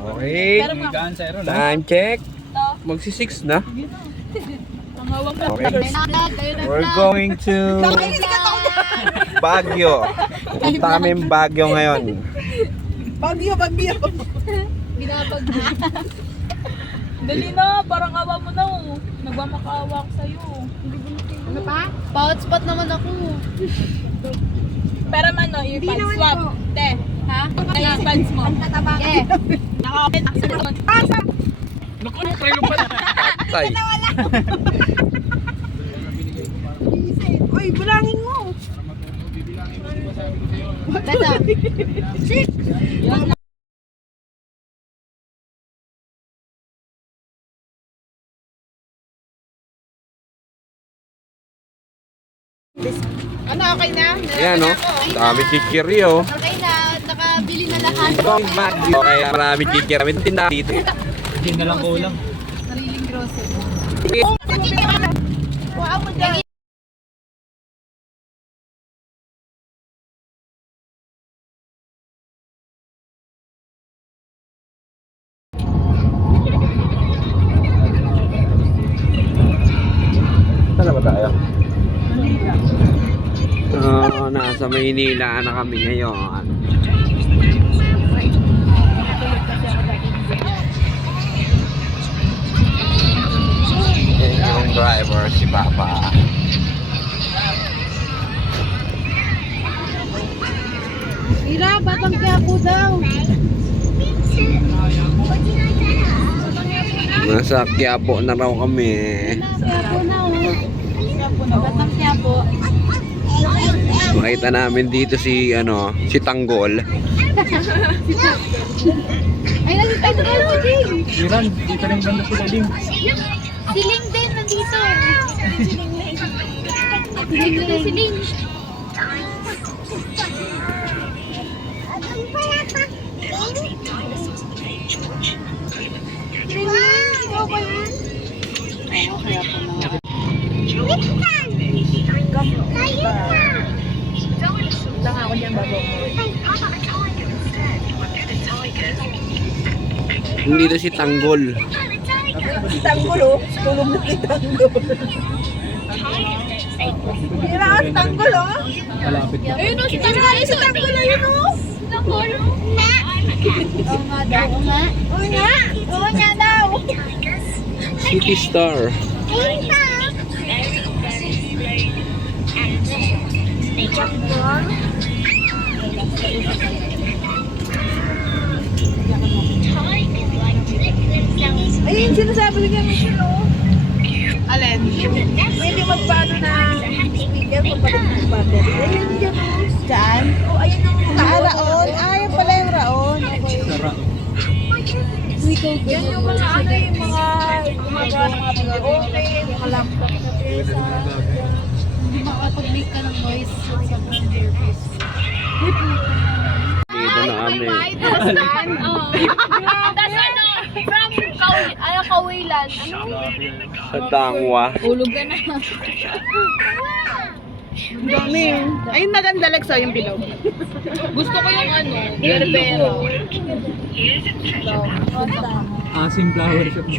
Okay. Pero mga Time check. Magsi-6 na. Okay. We're going to Baguio. Pupunta kami yung Baguio ngayon. Bagyo. binabagyo. Dali na, parang awa mo na oh. Nagmamakaawa ako sa'yo. Ano pa? Pa-hotspot naman ako. Pero man no, earpads swap. Te, ha? Ay, earpads mo. Yeah. Tay. Uy, bulangin mo. Beto. Ano, okay na? Ayan no. Dami chichiryo. Okay na. Nakabili na lahat. Going Baguio. Kaya marami chichiryo. May tinda dito. Hindi na lang kulang. Sariling grocery. Wow, mo dyan. Saan na ba tayo? Nasa Maynila na kami ngayon. Yan yung driver, si Papa. Mira, batang Quiapo daw. Nasa Quiapo na raw kami. Quiapo na oh. Batang Quiapo. Makita namin dito si Tanggol. Ay, nandito na si Ding. Iran, dito rin banda sila din. Si Ling din nandito. Si Ling. Dito si Tanggol. Tanggol, oh. Tulog na si Tanggol. Mira, si Tanggol, oh. Malapit na. Ayun o, si Tanggol. Si Tanggol, ayun o. Tanggol. Oo nga daw, oo nga. Oo nga. Oo nga daw. City Star. Ayun, sinasabi ko niya mission, oh. Alin? Pwede magpaano na speaker kung pala ng battery. Ayun, dyan, oh. Saan? Oh, ayun ang raon. Ayun pala yung raon. Sara. Yan yung mga ano, yung mga gumagawa ng mga video okay, mga laptop na pesa. Hindi makapag-make ka ng noise sa earpiece. Dito na kami. That's ano, from Kawilan. Sa Tangwa. Ulog ka na. Dami. Ayun maganda like so yung bilog. Gusto ko yung berbero. Asim flower shop.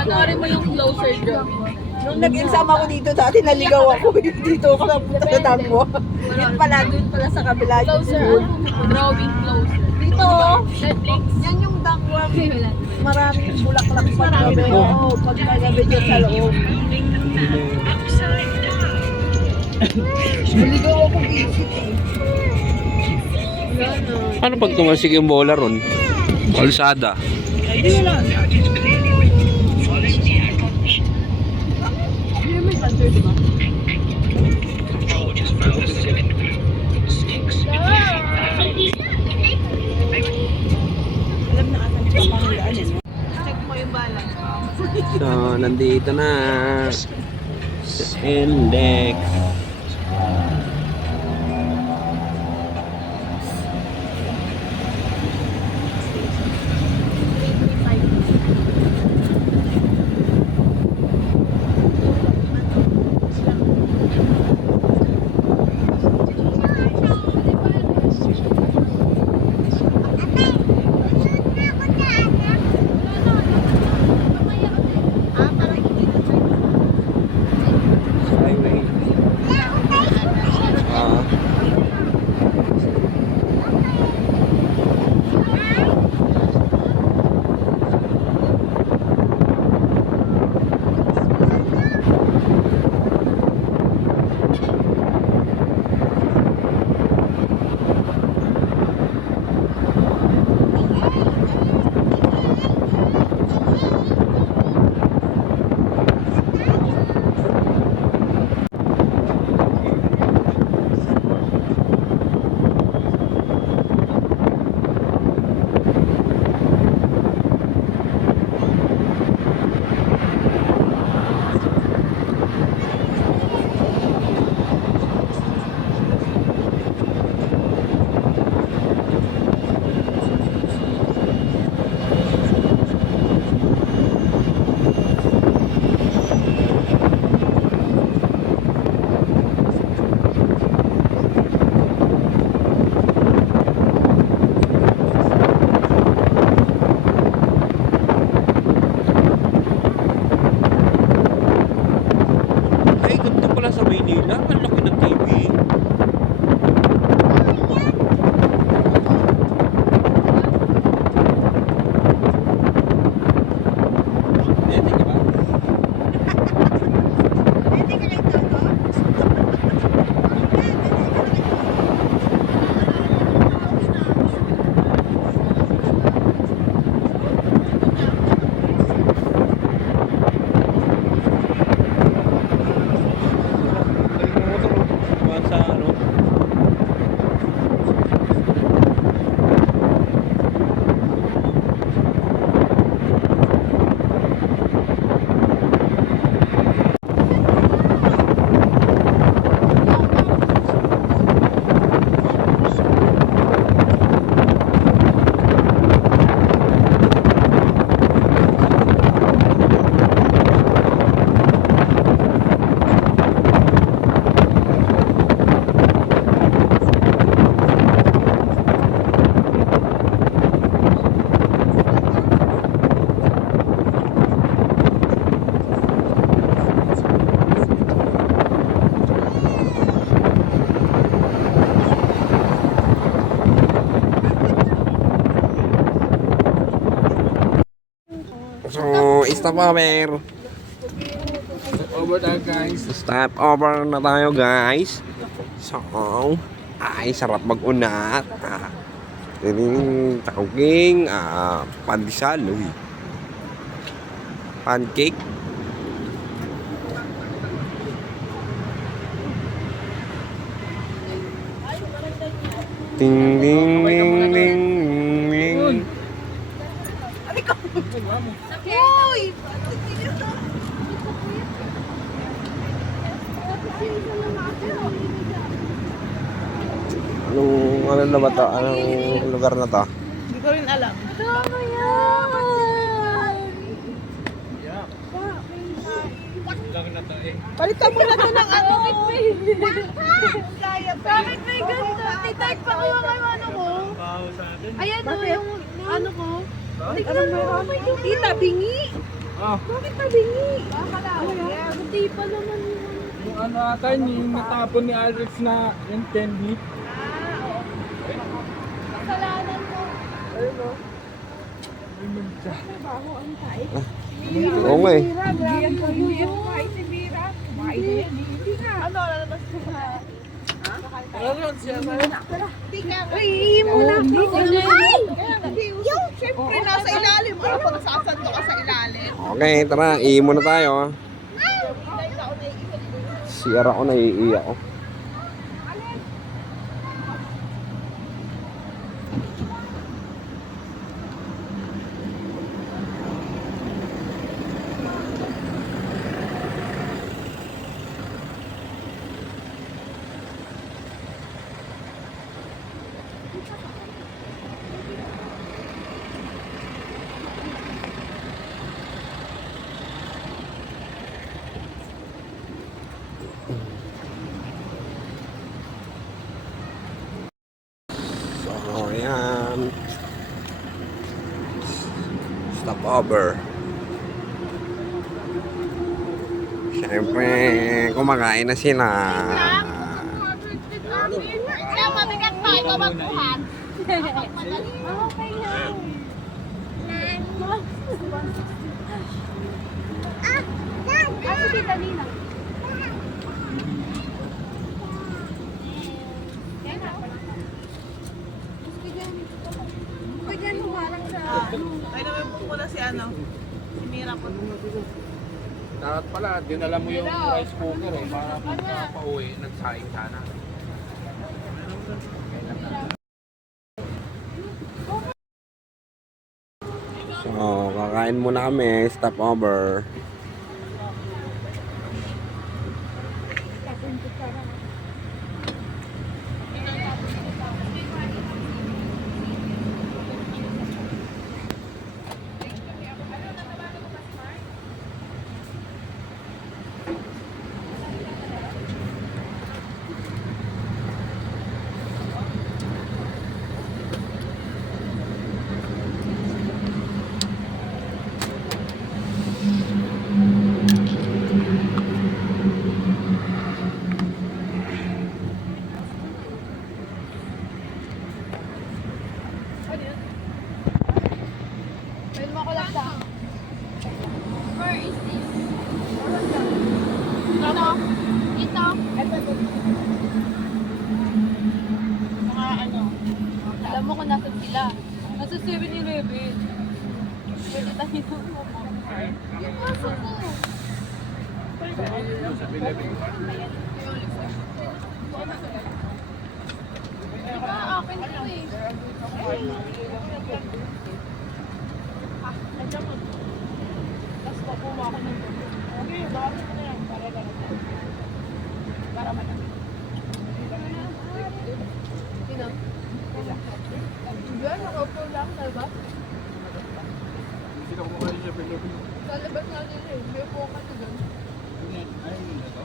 Panoorin mo yung closer drawing. Nung nag-exam ako dito dati, naligaw ako. Dito ako napunta sa Tangwa. Yun pala sa kabila. Closer, drawing closer. Dito, Netflix. yan yung Tangwa. Maraming bulaklak paggabi. Oo, paggabi dyan sa loob. Naligaw ako visit eh. Ano pag tumasig yung bola ron? Kalsada. Hindi na. Alam na ata ni Papa ang daan eh. Check mo yung balance. So, nandito na sa index. stop over. Over tayo guys. Stop over na tayo guys. So, ay sarap mag-unat. Tawaging pandesal. Pancake. Ting ding ding ding ding. Uy! Ano na ba to? Anong lugar na to? Hindi ko rin alam. Tama yan! Palitan mo na to ng ano. Bakit may ganito? Titag pa ko yung ano ko. Ayan o, yung ano ko. Tignan mo, may dugo. Tita, bingi. Bakit pa bingi? Buti pa naman yun. Yung ano ata, yung natapon ni Alex na yung candy. Kasalanan ko. Oo nga eh. Ano, lalabas ko ba? Uy, ihimo na. Yung, syempre, nasa ilalim. Ano pa, nasasando ka sa ilalim? Okay, tara. Iimo na tayo. Siyar ako, naiiyak ako. So, ayan. Stop over. Siyempre, kumakain na sila. Kaya mabigat pa, ikaw magbuhat. Okay lang. Kasi kita nila. Pwede humarang sa... Ay, naman po na si ano. Si Mira po. Dapat pala, dinala mo yung rice cooker eh. Para pagka pauwi, nagsaing sana. So, kakain muna kami. Stop over. Pwede mo ko lang sa. Where is this? Ito. Ito. Mga ano, Alam mo kung nasan sila. Nasa 7-Eleven. Pwede tayo mo. Yung aso ko. Diba akin ito eh. tapos papumo ako ng doon. Okay, bakit ko na yan para ganun. Para matapos. Sino? Diba? Nakaupo lang, diba? Sino kumakain siya Pilipino? Sa labas nga nila eh. May upo ka na doon. Ayun yun na to.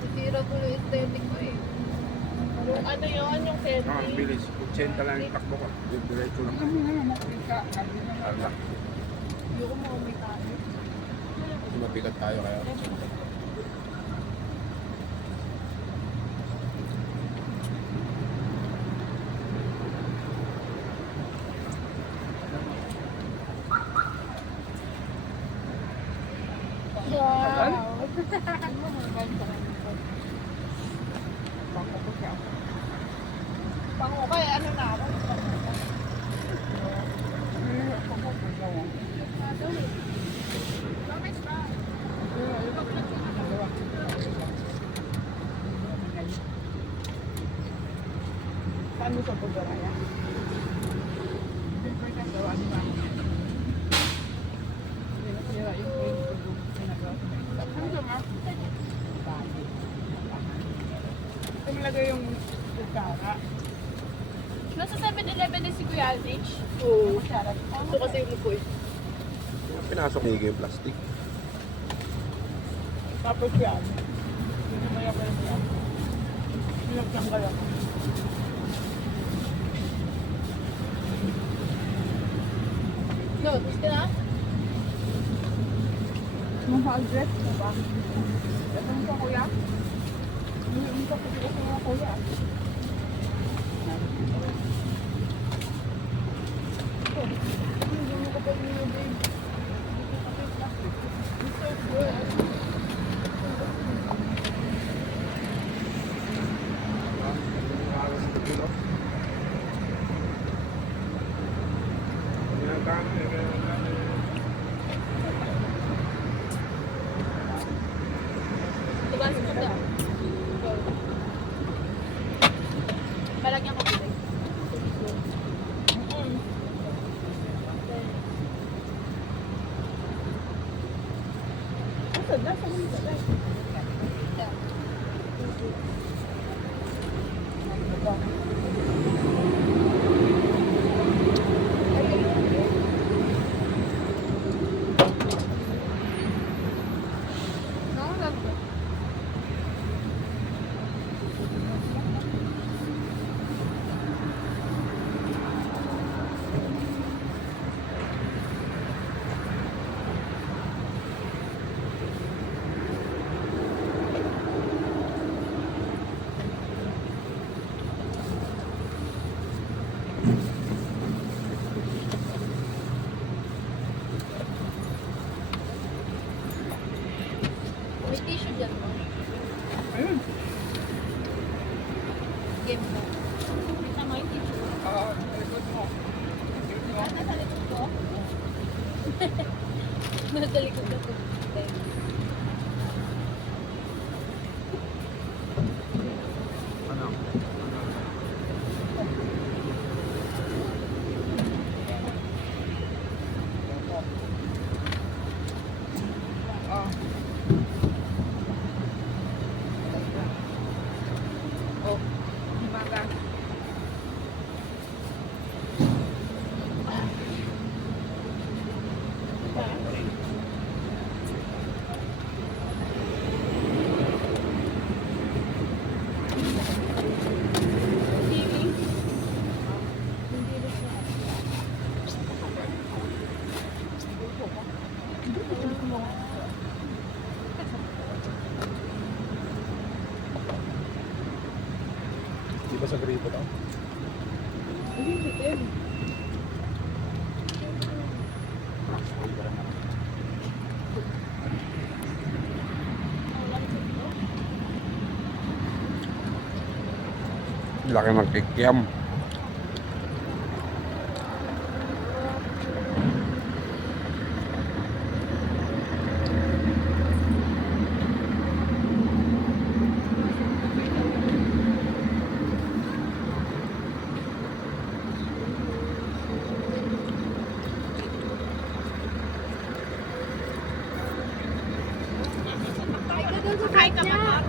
Sisira ko yung aesthetic ko eh. Yung ano yun, yung Ah, candy. bilis. 80 lang yung takbo ko. Diretso lang. Arla. Ayoko mga may tayo. Mabigat tayo kaya. Pango kay ano na ako. Paano sa pagdaraya? Tumilagay yung kutsara. Nasa 7-Eleven din si Kuya Aldrich. Oo. Ito kasi yung mukoy. Pinasok niya yung plastic. Tapos yan. Hindi mo yung pwede yan. Pinagtanggal ako. No, gusto na? Mahal dress na ba? Ito mo pa kuya? Hindi ka pwede ko mga kuya. Hindi mo ka pwede nyo din. Diba, sumunod na. Malagyan ko pala. Nasaan? Nasaan mo ba? May tissue dyan mo. Ayun. Game mo. May tama yung tissue. Likod mo. Nasa likod ko? Nasa likod ko. Di ba sa gripo to? Laki ng kikiam. Hi ka ba?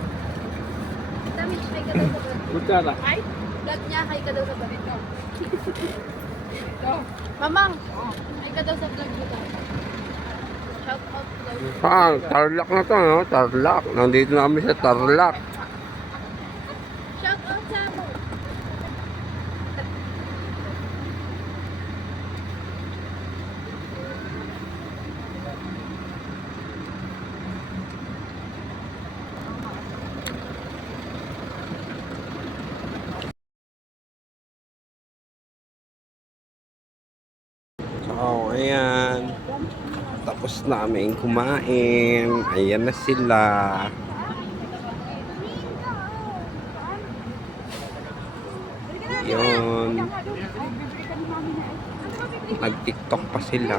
Dami, hi ka daw sa vlog. Magkala? Hi? Vlog niya, hi ka daw sa vlog. Mamang, hi ka daw sa vlog mo daw. Shout out daw. Tarlac na to, no? Tarlac. Nandito na kami sa Tarlac. Shout out sa mo. So, ayan. Tapos na kaming kumain. Ayan na sila. Yun. Nag-tiktok pa sila.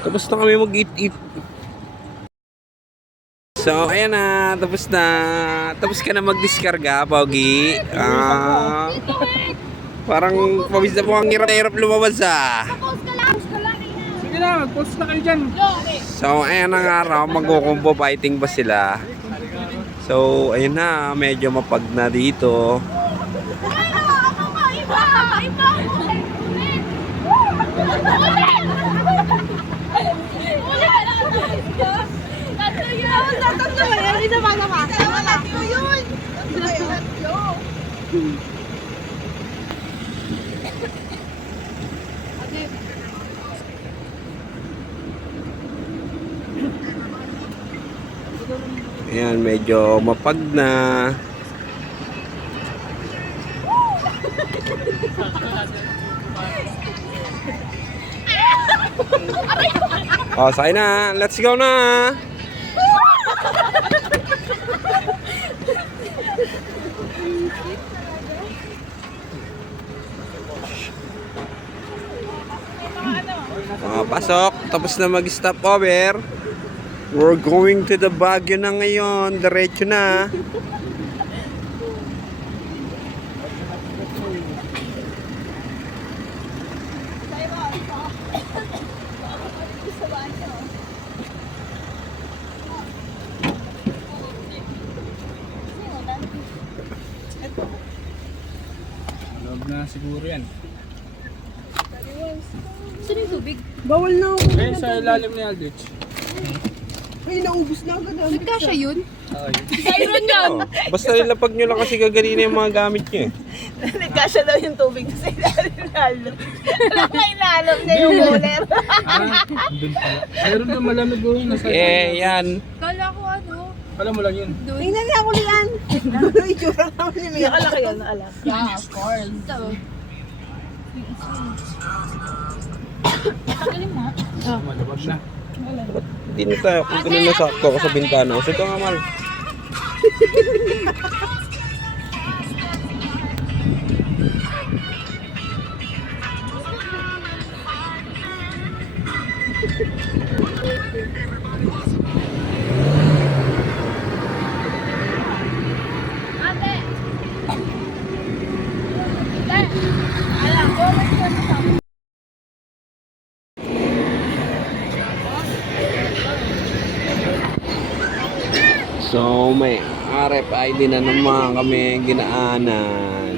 Tapos na kami mag-eat-eat. So, ayan na. Tapos na. Tapos ka na mag-diskarga, Pogi. Parang pabis na po ang hirap lumabas Sige na, mag-post na kayo dyan. So, ayan ang araw. Magkukumpo fighting ba sila? So, ayun na. Medyo mapag na dito. Ayan, medyo mapag na. Oh, sakay na. Let's go na. Pasok. Tapos na mag-stop over. We're going to the Baguio na ngayon. Diretso na. Loob na siguro yan. Saan yung tubig? Bawal na ako. Eh, sa ilalim ni Aldrich. Ay, naubos na agad. Nagkasya yun? Ay. Iron yan! Oh, basta nilapag nyo lang kasi gaganina yung mga gamit nyo eh. Nagkasya daw yung tubig sa ilalim. Nakailalap niya yung cooler. Doon pala. Meron na malamig doon. Nasa Yan. Kala ko ano? Alam mo lang yun. Tingnan niya ako liyan. Itsura naman ni Mia. Nakalaki yun, naalak. Yeah, of course. Ito. Pagaling mo? Malabag na. Hindi na tayo kung ganun na sakto ako sa bintana. Sige ka nga, Mal. Ate! Ate! Alam ko, So, may RFID na naman kami ginaanan.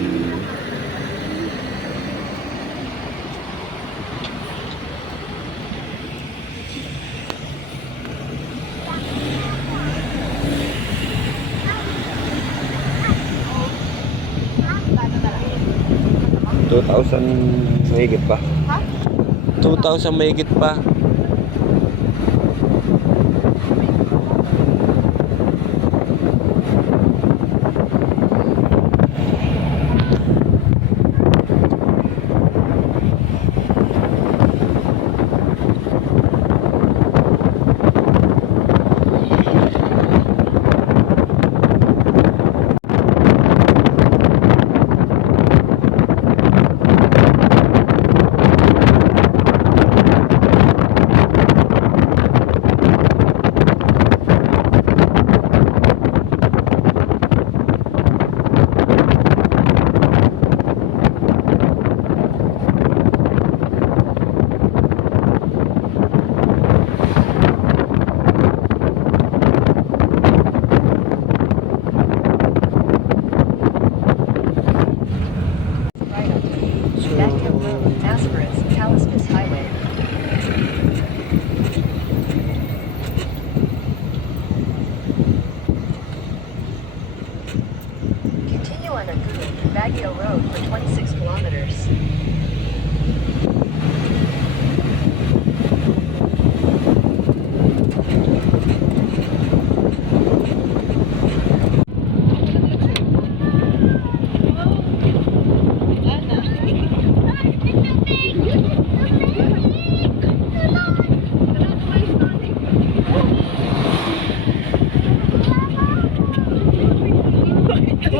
$2,000 mahigit pa. 2,000 mahigit pa.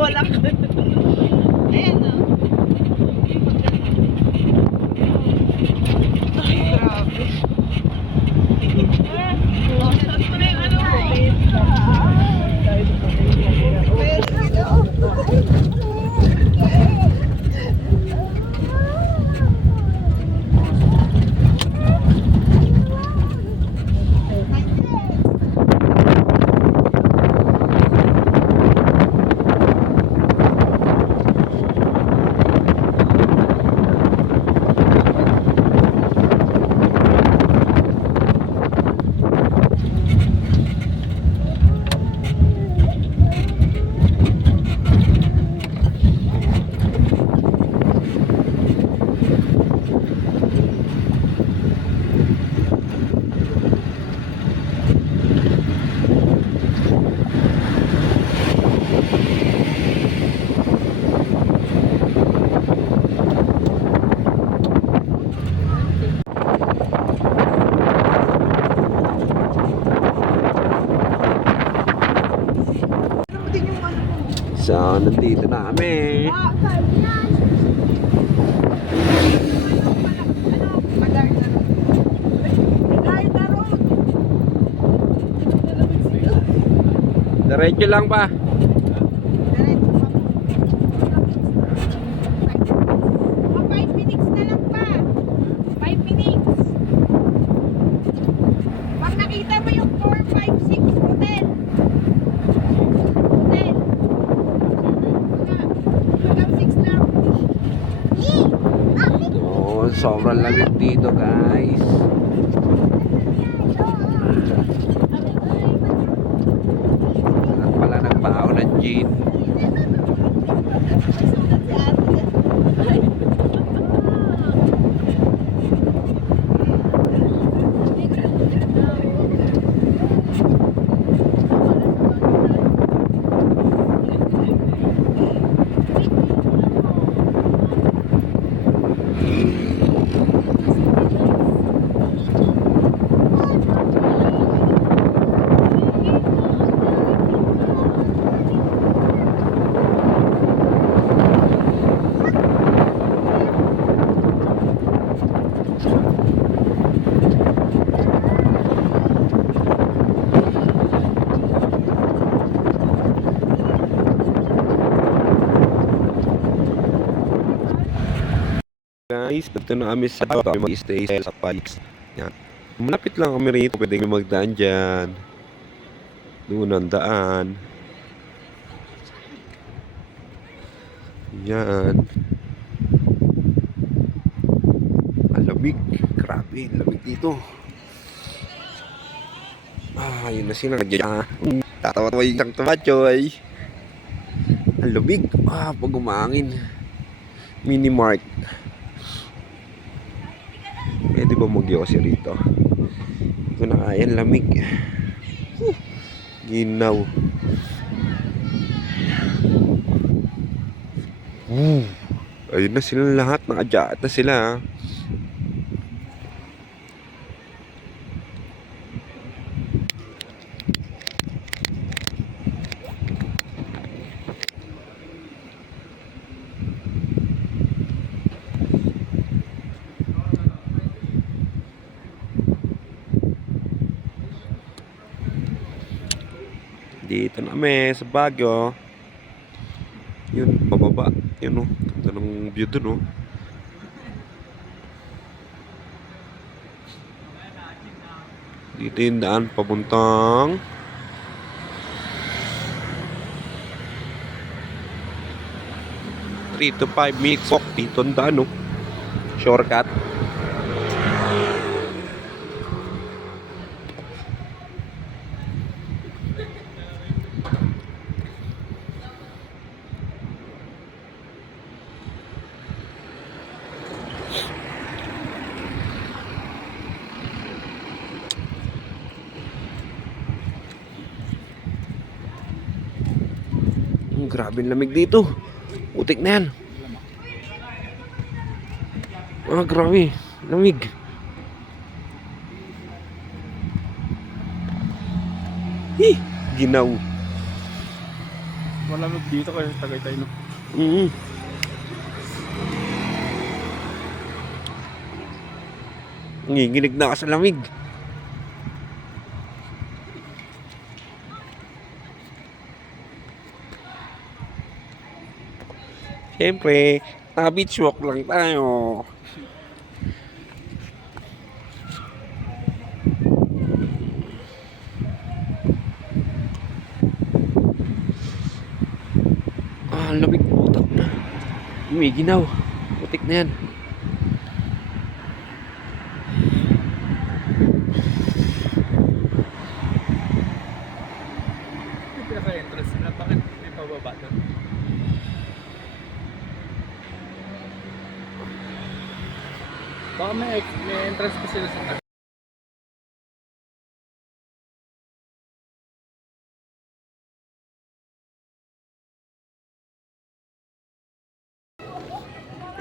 walang ayan na. Ay, grabe. So, nandito na kami. Diretso lang pa. Oh, sobrang lamig dito, guys. At pala nagpaaw ng jean. Guys, dito na kami sa mag-stay sa Palix. Yan. Malapit lang kami rito. Pwede kami magdaan dyan. Doon ang daan. Yan. Ang lamig. Grabe, lamig dito. Ah, yun na sila. Tatawa-tawa yung tumachoy. Ang lamig. Ah, pag umangin. Mini Mart. Pwede ba mag-yosi rito? Hindi ko na kaya, lamig. Ginaw. Ayun na sila lahat. Naka-jacket na sila. Dito na kami sa Baguio. Yun, pababa. Yun o. Ganda ng view dun o. Dito yung daan papuntang 3 to 5 minutes walk. Dito ang daan o. Shortcut. Grabe ang lamig dito. Utik na yan. Ah, grabe. Lamig. Ginaw. Malamig dito kasi sa Tagaytay, no? Mm. Nginginig na ka sa lamig. Siyempre, beach walk lang tayo. Ang lamig, putak na. May ginaw. Putik na yan. Yung pinaka-entrance na, bakit may pababa doon? Baka may entrance pa sila sa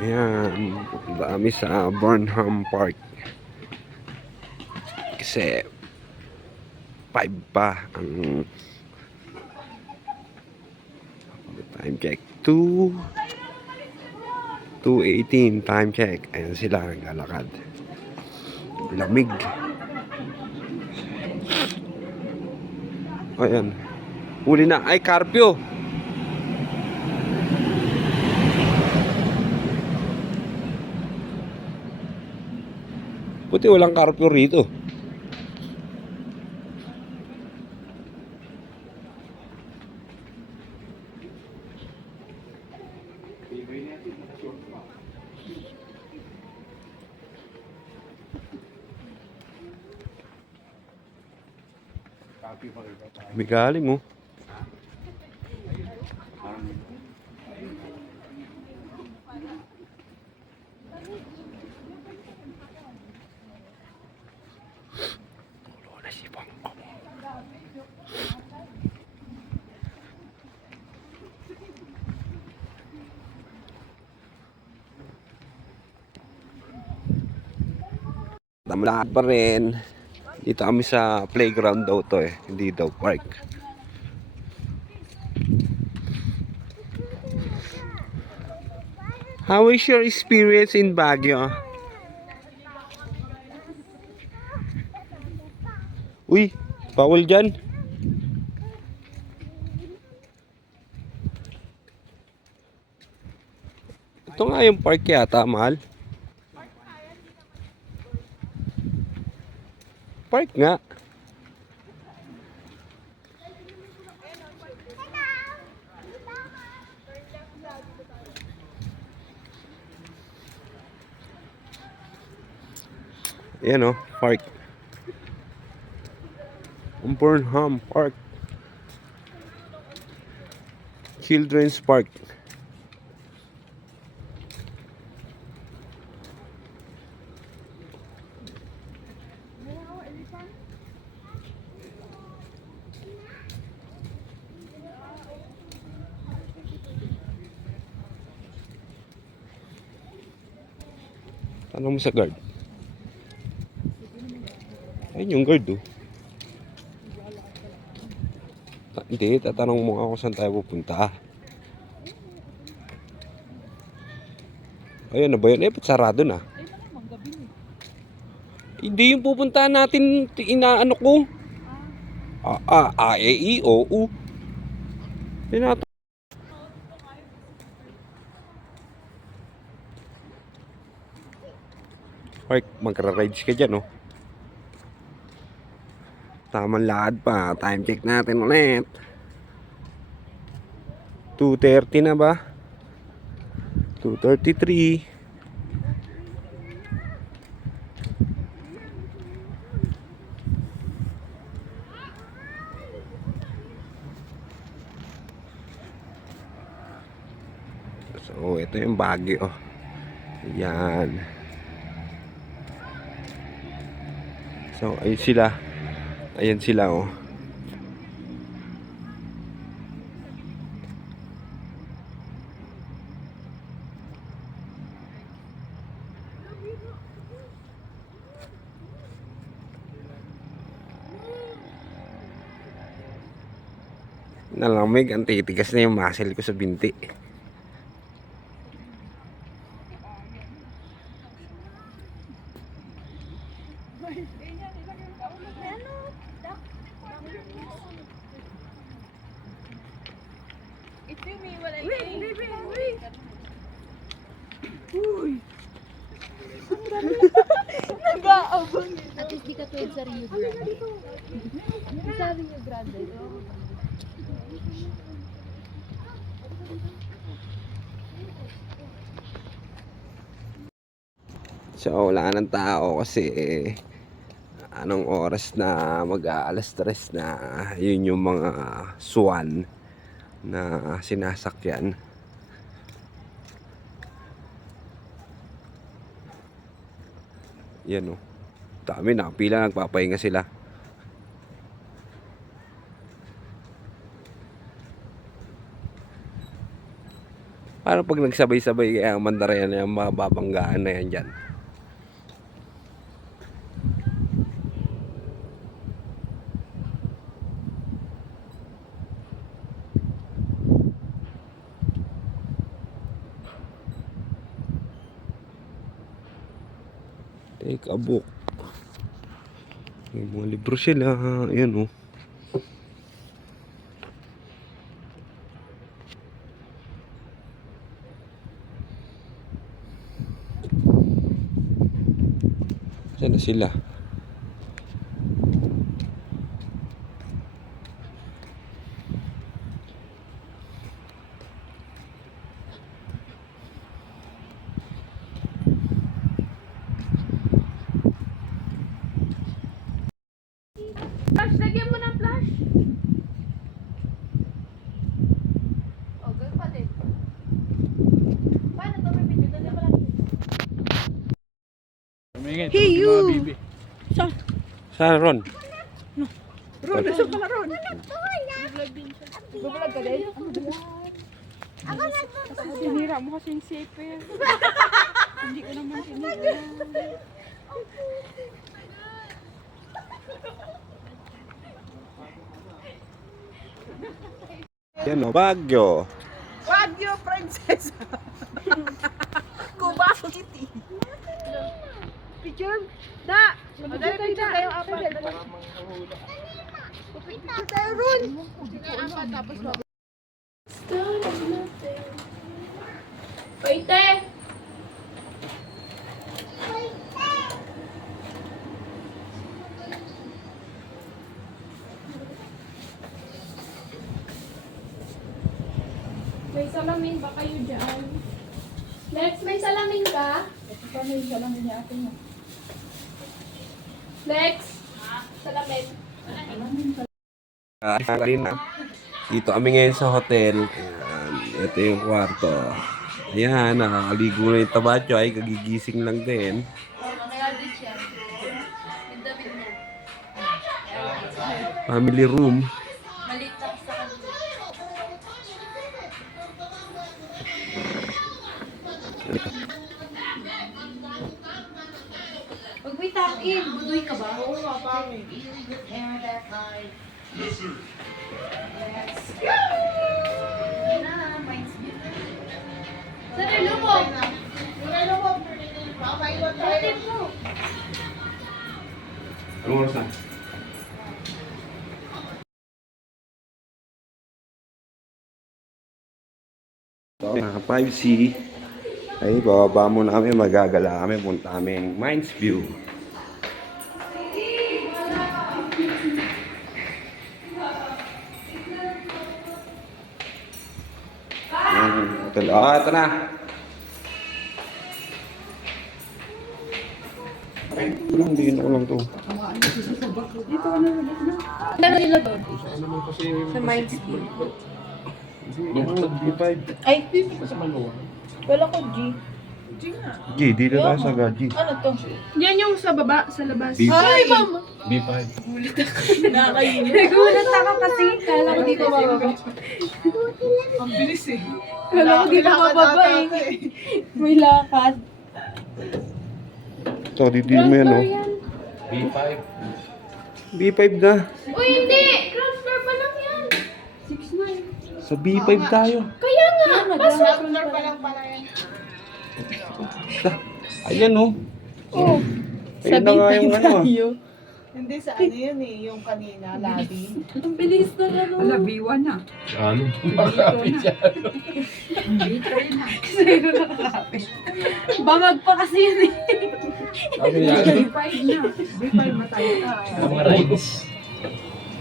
Ayan, dami sa Burnham Park. Kasi 5 pa ang time check. 2:18 time check. Ayan sila naglalakad. Lamig. Ayan. Huli na. Ay, Carpio. Buti walang Carpio rito. May galing, oh. Tulo na si Bangkok. Damlahat pa rin. Dito kami sa playground daw to eh. Hindi daw park. How is your experience in Baguio? Uy, bawal dyan. Ito nga yung park yata, mahal. Park nga. Ayan o, park. Burnham Park. Children's Park. Tanong mo sa guard. Ayun yung guard, oh. Hindi, tatanong mo ako saan tayo pupunta. Ayun na ba yun? Ba't sarado na? Hindi yung pupuntahan natin, inaano ko. E, I, O, U. Park, magra-rides ka dyan, oh. Tamang lakad pa. Time check natin ulit. 2:30 na ba? 2:33. So, ito yung Baguio. Yan. So, ayun sila. Ayan sila, oh. Nalamig, ang titigas na yung muscle ko sa binti. Ito yung may wala yung... Wait. Uy. Nag-aabang yun. At least di ka tulad sa Rio Grande. Sa Rio Grande. So wala nang tao kasi anong oras na mag-aalas 3 na yun yung mga swan na sinasakyan. Yan o. Dami na. Pila nagpapahinga sila. Parang pag nagsabay-sabay kaya ang mandarayan na yung mababanggaan na yan dyan. Take a book. May mga libro sila. Ayan o. Saan na sila? Flash, lagyan mo ng flash. Oh, gawin pa din. Paano to? May video. Dali mo lang dito. Hey, you! Saan Ron? Ron, nasa pala Ron. Babalag ka din? Sinira mo kasi yung safe yan. Hindi ko naman sinira. Yan o. Baguio. Baguio, princess. Cuba City. Picture? Da! Madali picture kayo apat. Picture tayo Ron. Paite! May salamin ba kayo dyan? Lex, may salamin ka? Paano yung salamin niya ate mo? Lex? Salamin. Kanina. Dito kami ngayon sa hotel. Ayan. Ito yung kwarto. Ayan. Nakakaligo na yung tabacho. Ay, kagigising lang din. Family room. Huwag may tap-in. Budoy ka ba? Oo nga, pangit. Sa relo mo. Ano mo? Makapaiwan tayo. Anong oras na? Mga 5C. Ay, bababa muna kami. Magagala kami. Punta kami Mines View. Hotel. Ah, ito na. Ito lang, hindi ko lang to. Ano nila doon? Sa Mines View. B5. Ay, Sa Maluwa. wala ko G. G, dito tayo sa G. Ano to? Yan yung sa baba, sa labas. B5. Ay, mama! B5. Nakakayin. Nagulat ako kasi. Kala ko di ko mababa. Ang bilis eh. Kala ko di ko mababa eh. May lakad. So, dito mo yan, oh. B5. B5 na. Uy, hindi! Ground floor pa lang yan. 6'9". Sa B5 tayo. Circular pa lang pala yan. Ayan oh. Oh. Ayun na nga yung ano. Hindi sa ano yun eh, yung kanina, lobby. Ang bilis na ano. Wala, B1 na. Ano? Bakapit siya. B3 na. Bangag pa kasi yun eh. Sabi niya, B5 na. B5 matay ka. mga rides.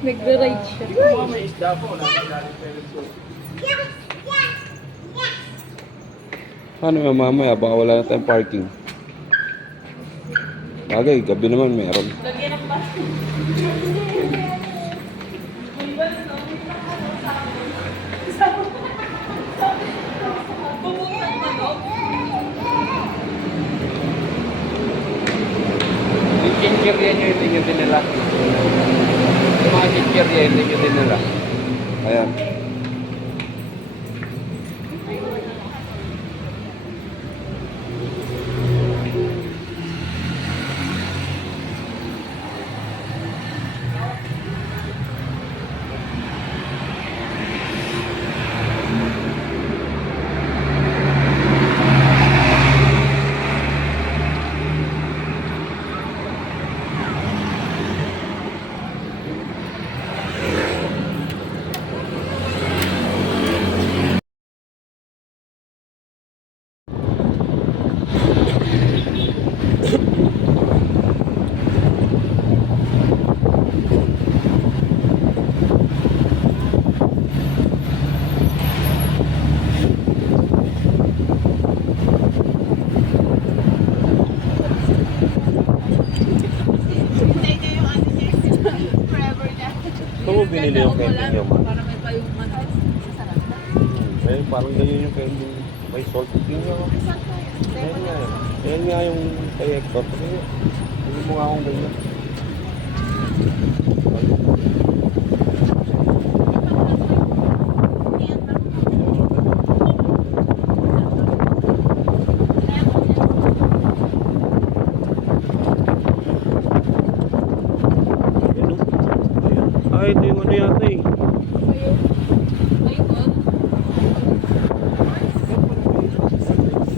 Nagra-ride siya. Mga may isda po, nakagaling pa yung boat. Paano yung mamaya? Baka wala na tayong parking. Bagay, gabi naman meron. Yung ginger yan yung hindi nyo dinala. Yung mga ginger yan hindi nyo dinala. Ayan. Ito mo binili yung camping niyo, ma? Para may pa yung ano. Eh, parang ganyan yung camping. May salt niyo. Ayan nga. Ayan nga yung kay Hector. Hindi mo nga akong ganyan. Ay, ito yung ano yata eh.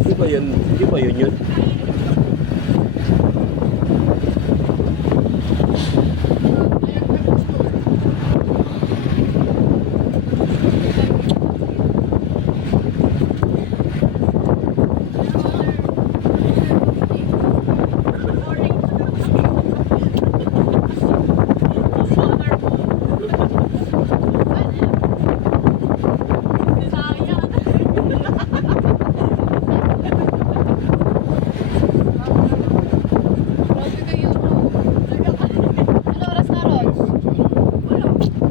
Di ba yan? Di ba yun yun?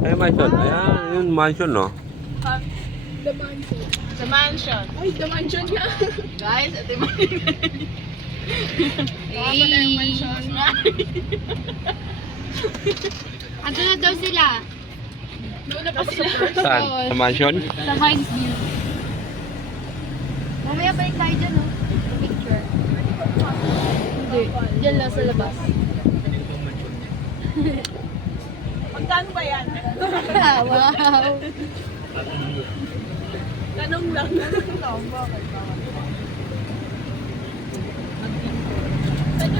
Ay, mansion. Ayan, yun mansion, no? Sa mansion. Ay, the mansion nga. Guys, ito yung mansion. Baka pala yung mansion. Ando na daw sila. Doon pa sila. Saan? Sa mansion? Sa Heinz View. Mamaya balik tayo dyan, no? Picture. Hindi. Diyan lang sa labas. Magkano ba yan? Wow. Tanong lang.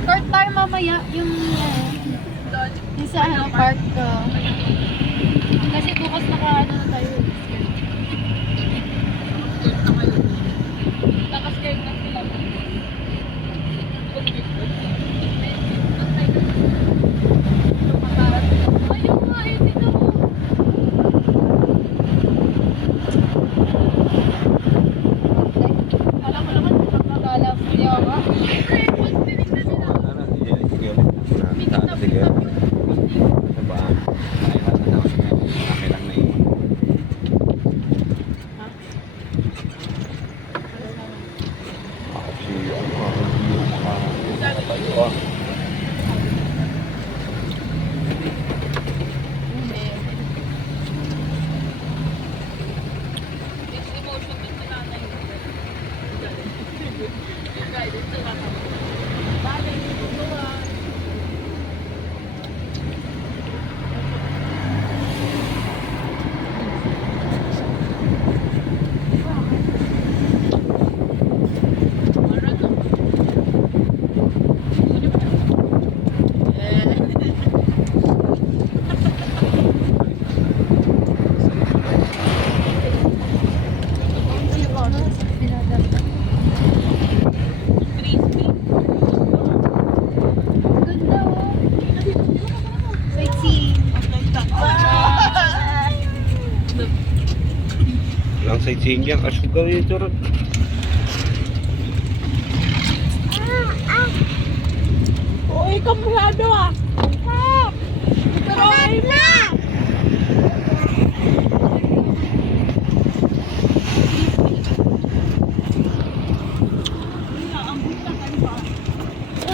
Park tayo mamaya. Yung sa ano, park ka. Kasi bukas naka-ano na tayo. Nakaskate na sila. Ayun nga, ayun dito. Alam mo naman, Akala mo yaw ka. Sige. Sige. Sige. Diba? sightseeing yan. Kasi gawin ito rin. Uy, kamulado ah. Pero ay na.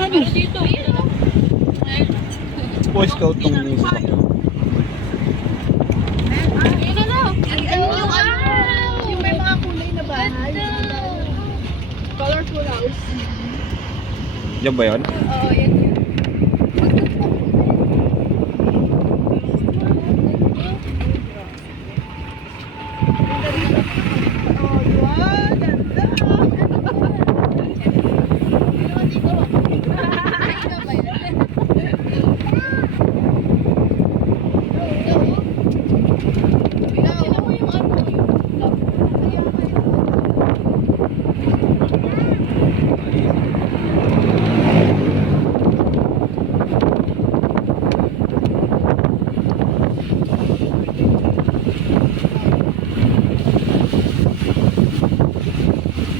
Ano dito? Boy Scout tong Yun na lang. Yung may mga kulay na bahay. Colorful house. Diyan ba yun? Oo, yan yun. Oh, wow, ganda.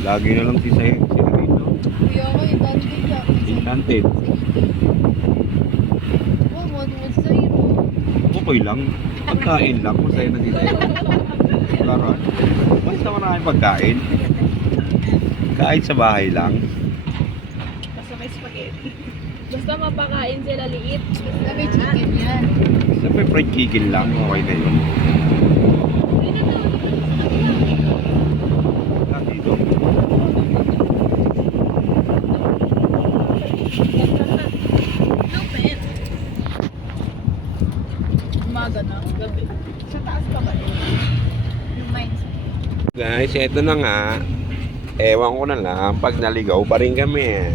Lagi na lang si Sayo. Sila dito. Kuya ko, yung dati niya. Enchanted. Oh, mod sa'yo. Okay lang. Pagkain lang. Masaya na si Sayo. Laro. Basta maraming pagkain. Kain sa bahay lang. Basta may spaghetti. Basta mapakain sila liit. Basta may chicken yan. Siyempre fried chicken lang. Okay na yun. Dito. Lupit. Umaga na, gabi. Sa taas pa ba? Yung mines. Guys, eto na nga. Ewan ko na lang pag naligaw pa rin kami.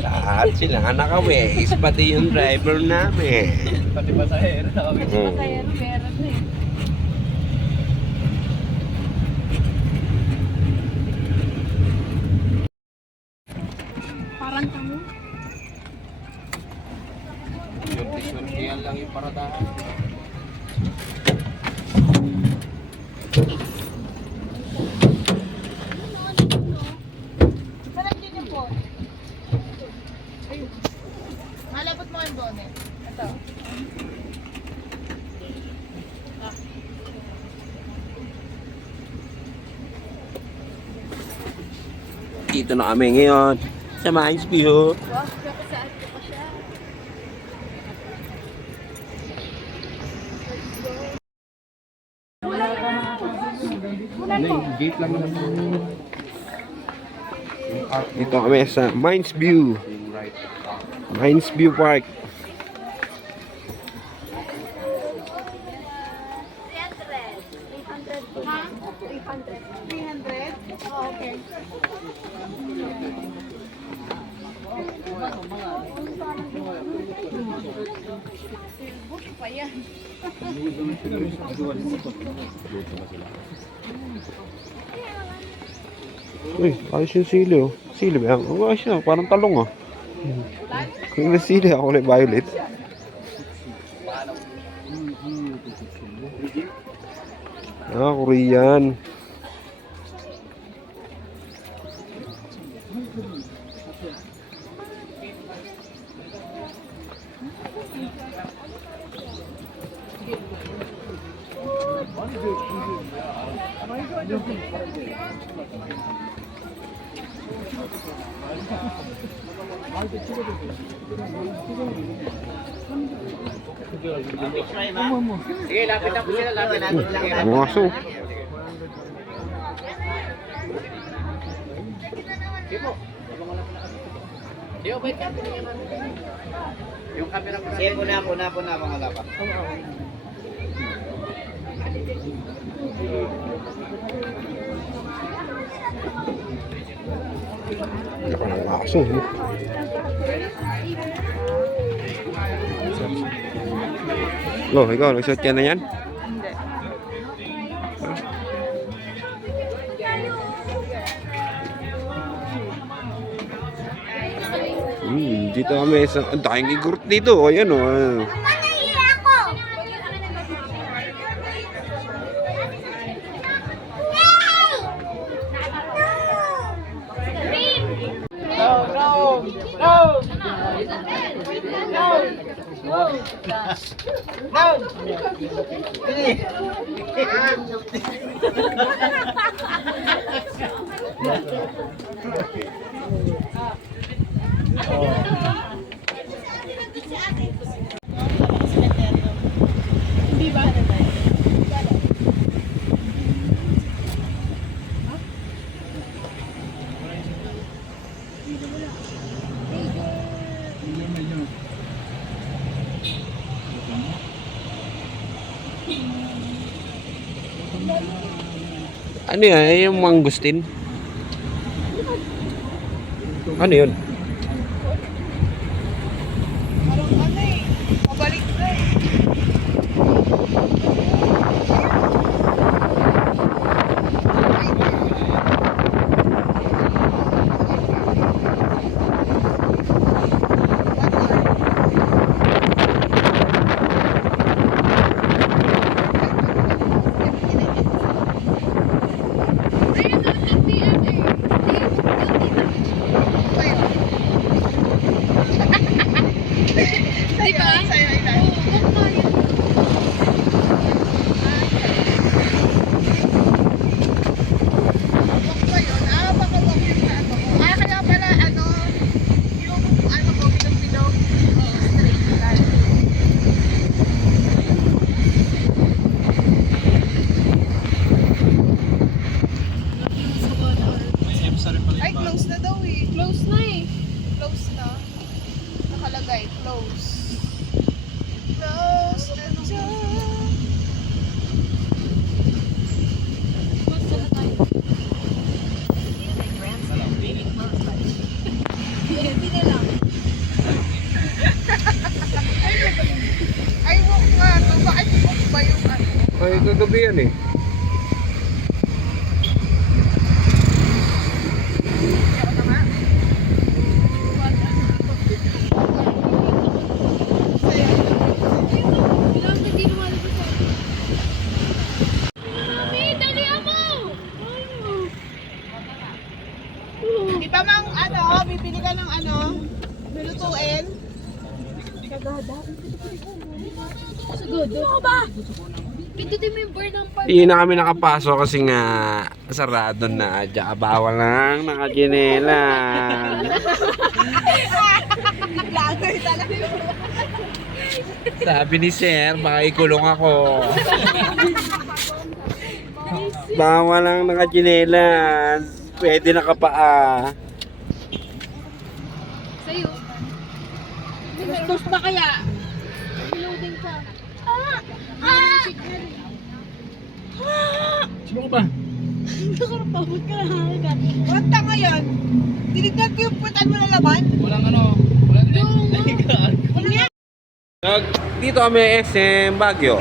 Lahat sila naka-waste, pati yung driver namin. Pati ba sa hera na kami? Hmm. Kaya meron na eh. Parang kamo. Swerte-swertihan lang yung paradahan. Saan din yung po? Malapot mo yung bonnet. Ito. Dito na kami ngayon sa Mines View. Wow, kaya saan ko pa siya. Gate lang naman. Dito kami sa Mines View. Mines View Park. Ha? 300? Oh, okay. Pa yan. Uy, ayos yung sili oh. Sili ba yan? Oh, ayos yan. Parang talong oh. Kung na sili ako ulit violet. Ah, Korean. Sige, lapit na po sila. Lapit na. Ang aso. Sige, wait ka. Yung camera po. Sige, puna, mga lapa. Ako ng aso. Eh. Lo, ikaw, nagsuot ka na yan? Dito kami sa... Ang daking igurot dito. Ayan o. Oh. Hindi ba na tayo? Ano yan? Yung mangustin? Ano yun? Parang ano eh. Pabalik na eh. Di ba? Sa'yo, ilan? Walk ba yun? Baka walk yun sa ano. Kaya pala ano, yung ano ko, bilog-bilog. Straight line. Ay, close na daw eh. Close na eh. Close na. Nakalagay, close. Close na dyan. Basta na tayo. Hindi na lang. Ay, walk nga. No? Bakit walk ba yung ano? Ay, kagabi yan eh. Ako na nga. Bilang hindi lumalabas sa akin. Mami, dalihan mo! Di ba mang ano, bibili ka ng ano, lulutuin? Sagad. Ano ba? Pindutin mo yung bar ng park. Hindi na kami nakapasok kasi nga sarado na. Tsaka bawal lang nakaginela. Vlogger talaga. Sabi ni Sir, baka ikulong ako. Bawal lang nakaginelas. Pwede nakapaa. Sa'yo. Gusto ba kaya? Reloading ka. Sino ba? Nakarapabot ka na. Kanta ngayon. Tinignan ko yung putan mo na laman. Walang ano. Dito kami SM Baguio.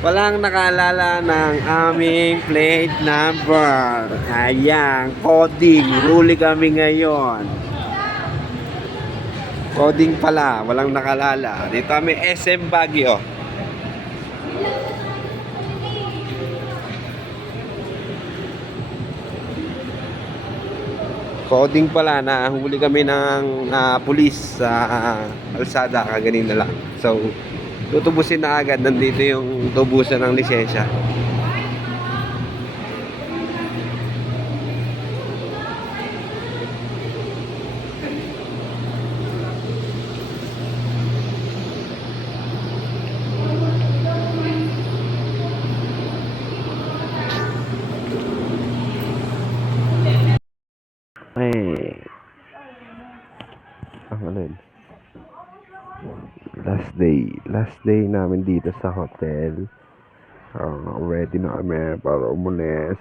Walang nakaalala ng aming plate number. Ayan, coding. Huli kami ngayon. Coding pala, walang nakalala. Dito kami SM Baguio. Coding pala na huli kami ng pulis sa kalsada, kaganina lang. So, tutubusin na agad. Nandito yung tubusan ng lisensya. Eh, ang ano yun? Last day namin dito sa hotel. Ready na kami para umulis.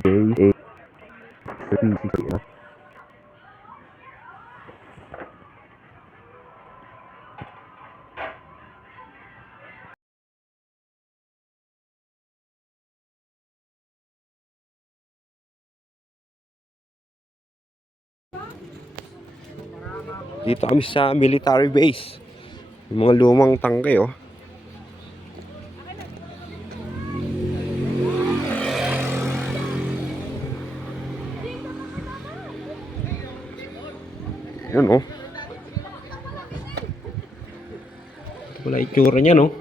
Day 8. Dito kami sa military base. Yung mga lumang tangke, oh. Yun oh. Ito pala itsura niya no.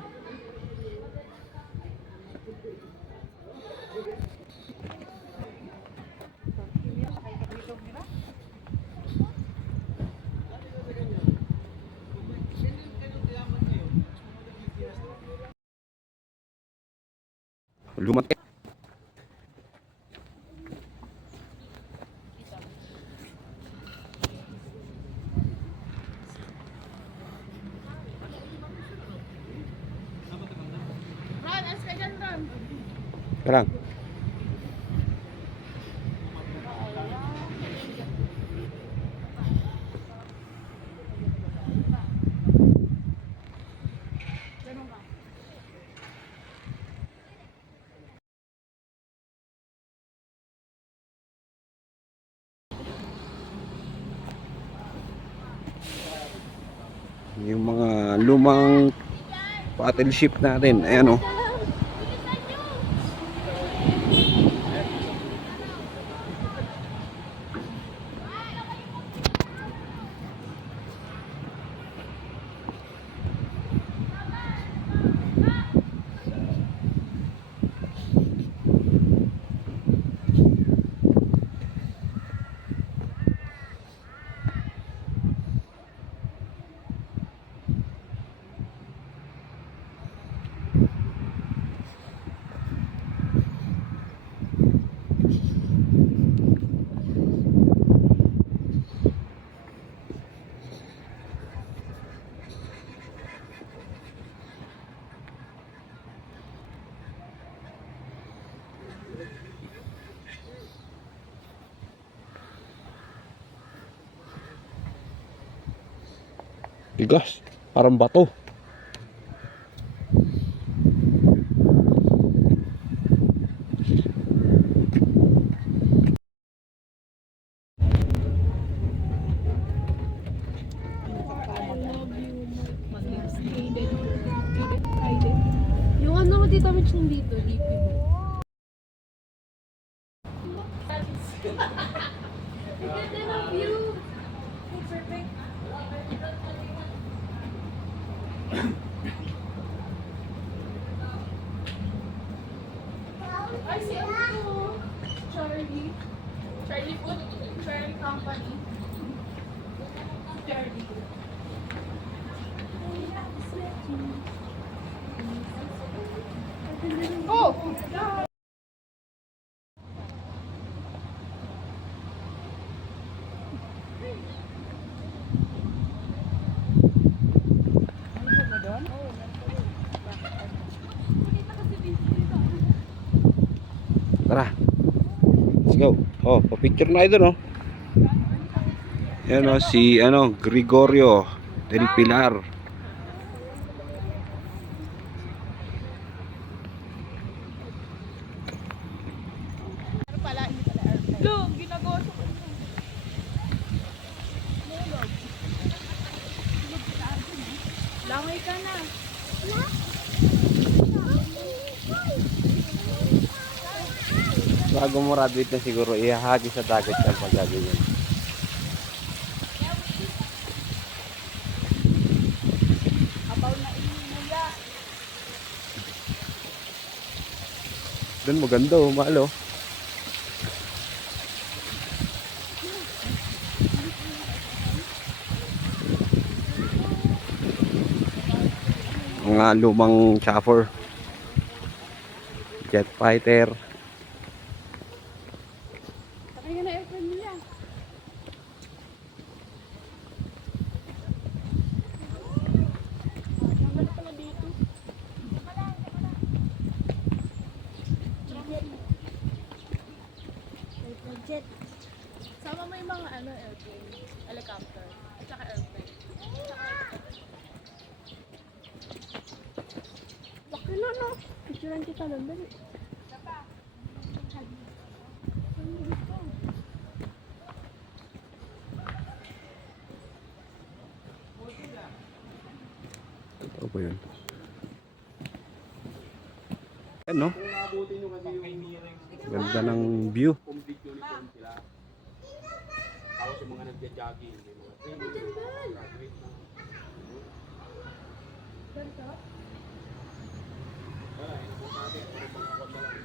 Lumaki. Ron, as ka dyan, Ron. Parang. Yung mga lumang paddle ship natin. Ayan oh. Tigas, parang bato. Yung ano, dito Mitch nandito, DP mo. Ganda ng view. Perfect. Ay, si ano? Charlie. Charlie Food. Charlie Company. Charlie. Oh! Tara. Let's go. Oh, pa-picture na ito no. Yan oh, si ano, Gregorio del Pilar. Lo, ginagawa sa ko. Langoy ka na. Bago mo rabbit na siguro ihahagi sa dagat yan pag gagawin. Abaw na inuya. Doon maganda oh, mahal oh. Mga lumang chopper, jet fighter. Sakay ka na airplane nila. Nanggal pala dito. Jet. Sama mo yung mga ano, airplane, helicopter, at saka airplane. Baka na no. Picturean kita lang dali. Ito ba yun? Ano? Ganda ng view. Tapos yung mga nagja-jogging, yung mga training, graduate na. Wala, inabot natin. Puro mga kwan na lang.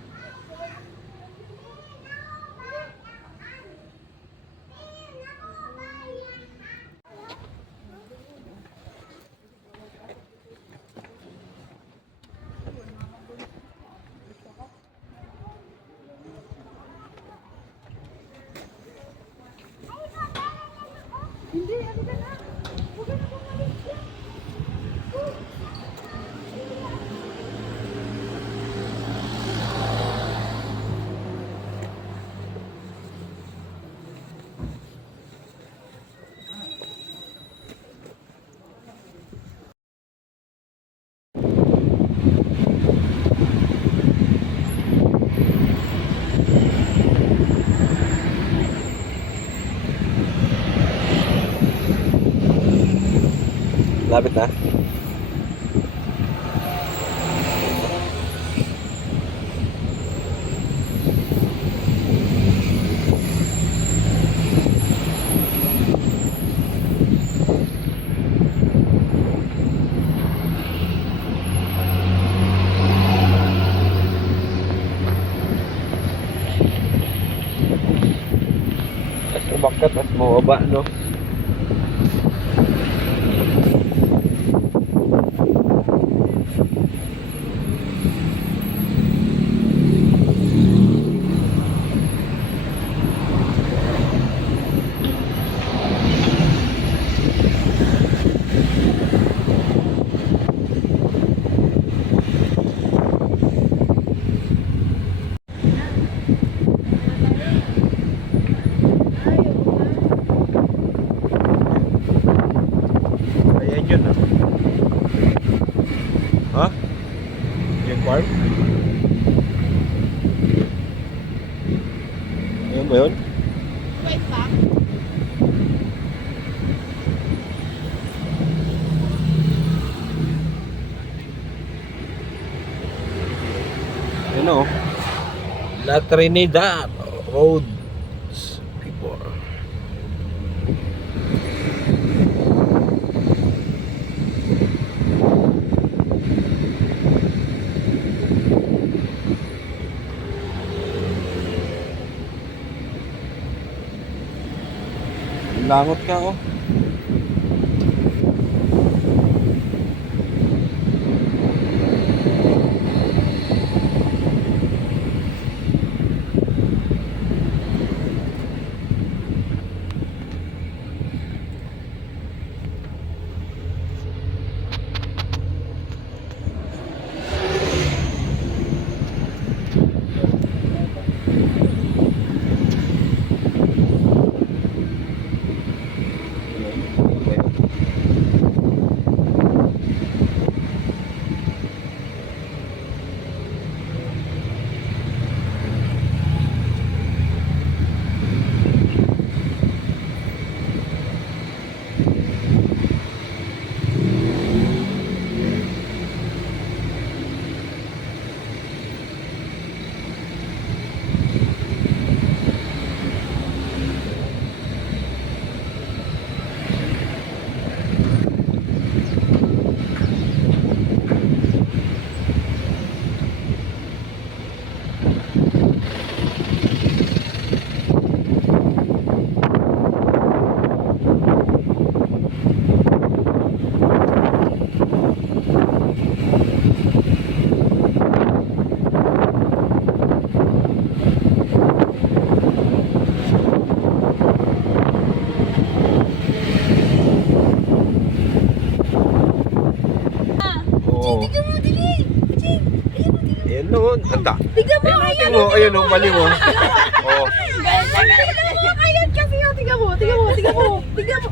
Lapit na. Tapos umakyat, tapos bumaba, no? Ayan yun, ah. Ha? Yung farm? Ayun ba yun? Wait lang. Yun o. La Trinidad Roads before. Langot ka, oh. Ayan noon. Anda. Tignan mo, ayan. Ayun o, bali mo. Oh. Ayan kasi oh, tignan mo, tignan mo, tignan mo, tignan mo.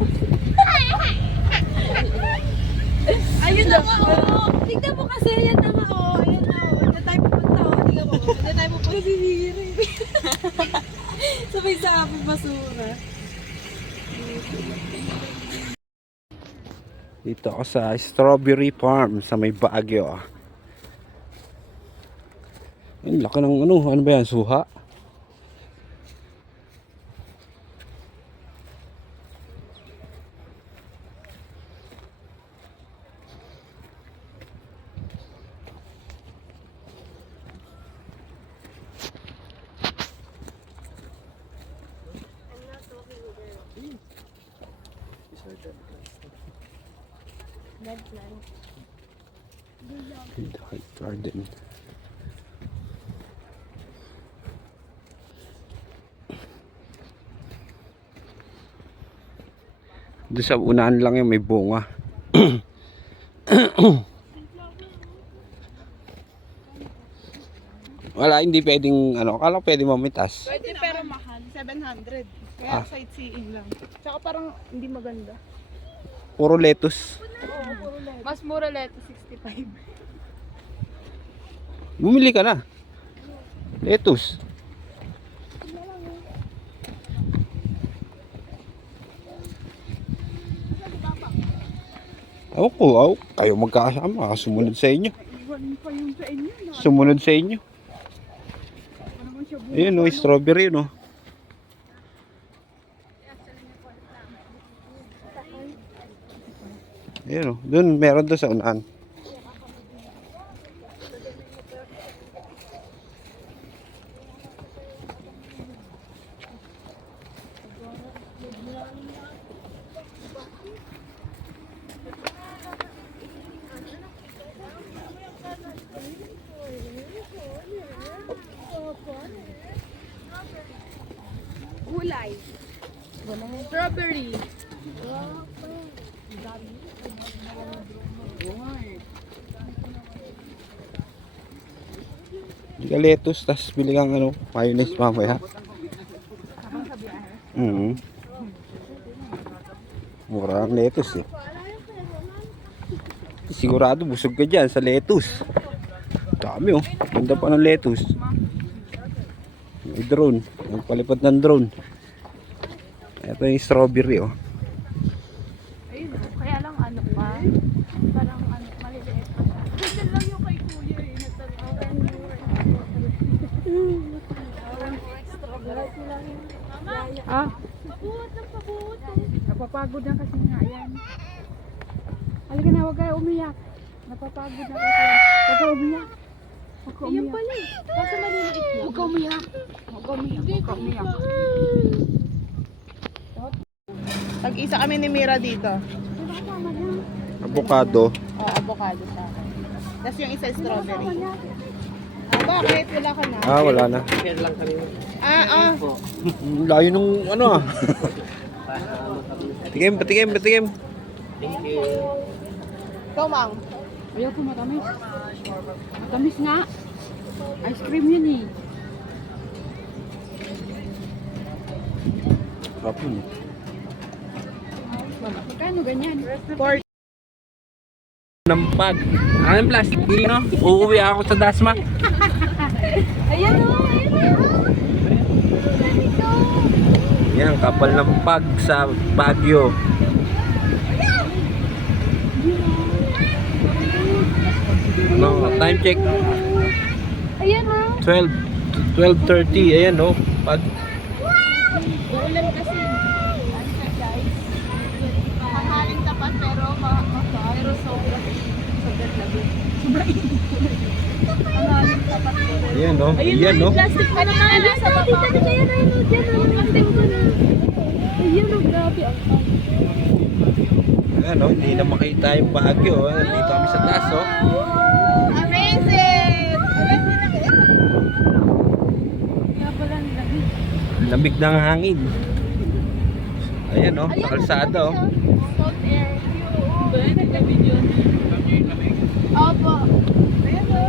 Ayun na nga, oh. Tignan mo kasi, ayan na nga, oh. Ayan na, oh. Hindi tayo pupunta, oh. Tignan mo, hindi tayo pupunta. Sisiri. Sabay sa amin basura. Dito ako sa Strawberry Farm sa may Baguio. Ang laki ng ano ba yan? Suha? Hydro Garden. Doon sa unahan lang yung may bunga. Wala, hindi pwedeng ano, akala ko pwedeng mamitas. Pwede pero mahal. 700. Kaya sightseeing lang. Tsaka parang hindi maganda. Puro lettuce. Mas mura leto, 65. Bumili ka na. Lettuce. Kayo magkasama, sumunod sa inyo. Iwan pa yung sa inyo. Sumunod sa inyo. Ano naman siya buhay. Ayun no, strawberry no. Ayun no, doon meron doon sa unahan. Gulay. Strawberry. Bili ka lettuce, tapos bili kang ano, mayonnaise mamaya. Mura ang lettuce eh. Sigurado busog ka dyan sa lettuce. Dami oh, ganda pa ng lettuce. May drone, nagpalipad ng drone. Ito yung strawberry oh. Ayun, kaya lang ano pa. Parang ano, maliliit pa siya. Ganyan lang yung kay kuya eh. Ah, Pabuhat ng pabuhat. napapagod na kasi nga yan. Halika na, huwag kayo umiyak. Napapagod na kasi. Huwag kayo umiyak. Huwag kayo Ayan umiyak. pala eh. Kaso maliliit lang. Huwag kayo umiyak. Huwag kayo umiyak. Huwag kayo umiyak. Tag-isa kami ni Mira dito. Avocado. Oh, avocado sa akin. Tapos yung isa strawberry. Bakit? Wala ka na? Wala na. Layo nung ano ah. Patikim, patikim, patikim. Ikaw, Mang. Ayaw ko matamis. Matamis nga. Ice cream yun eh. Sarap yun. Magkano ganyan? Nampag. Anong plastic no? Uuwi ako sa Dasma. Ayan o, ayan o. Yan, kapal ng pag sa Baguio. No, time check. Ayan o. 12:30. Ayan no, pag Uulan kasi. Mahaling tapat pero pero sobrang labig. Mahaling tapat pero. ayan no. Ayan no. Plastic pa naman nasa baba. Ayan o, dyan o. Plastic ko na. Ayan o, grabe. Ayan no, hindi na makita yung Baguio. Dito kami sa taas oh. Amazing! Kaya pala ang lamig. Lamig ng hangin. Ayan no, sa kalsada oh. Cold air. Ba, naglamig yun. Opo. Ayan o.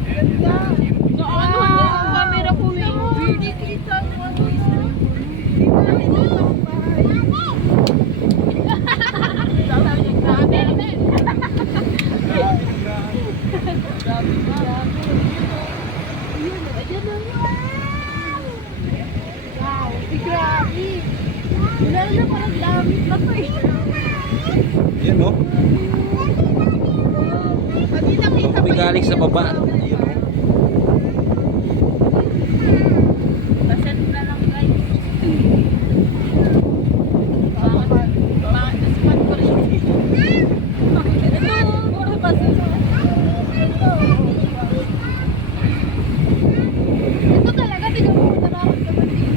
Ganda. So, ano yung camera ko eh. Really kita mo ano Wow, grabe. Wala na parang dami na to eh. Ayan no. Pati nakita Kami galing sa baba. Ayan no. Baset na lang guys. Bakit nasipat ko rin? Ito, puro baset. Ito talaga, tignan mo nararamdaman din.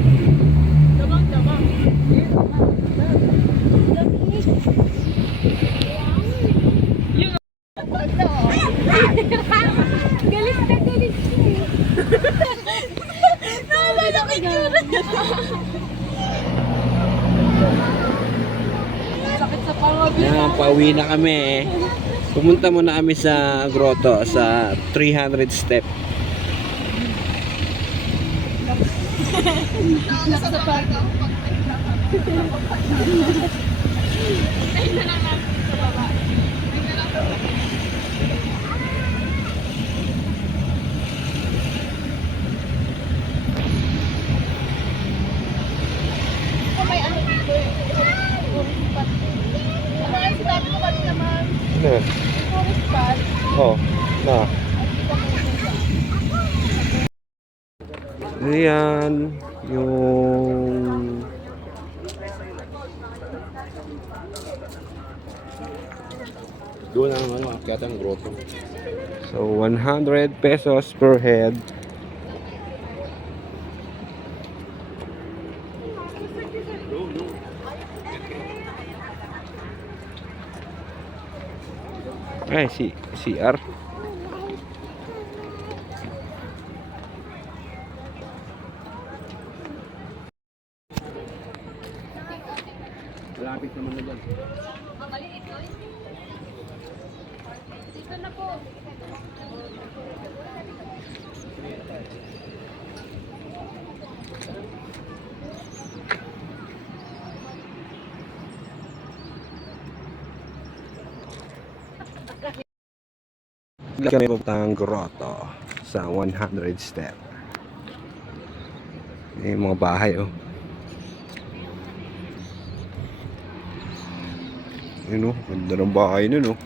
Dabang-dabang. Lamig. Galit na galit siya. Naalala ko yung tsura niya. Sakit sa pangod. Yan, pauwi na kami. Pumunta muna kami sa grotto sa 300 step. May ano dito eh. Naman, sinabi ko kanina naman. Tourist spot. Oh, na. Ayan, yung Doon na naman maakyat ang grotto. so 100 pesos per head. Ay, si CR. Malapit naman na dyan. Dito na po. Kami papuntang grotto sa 100 step. May mga bahay oh. Yun oh, ganda ng bahay nun oh.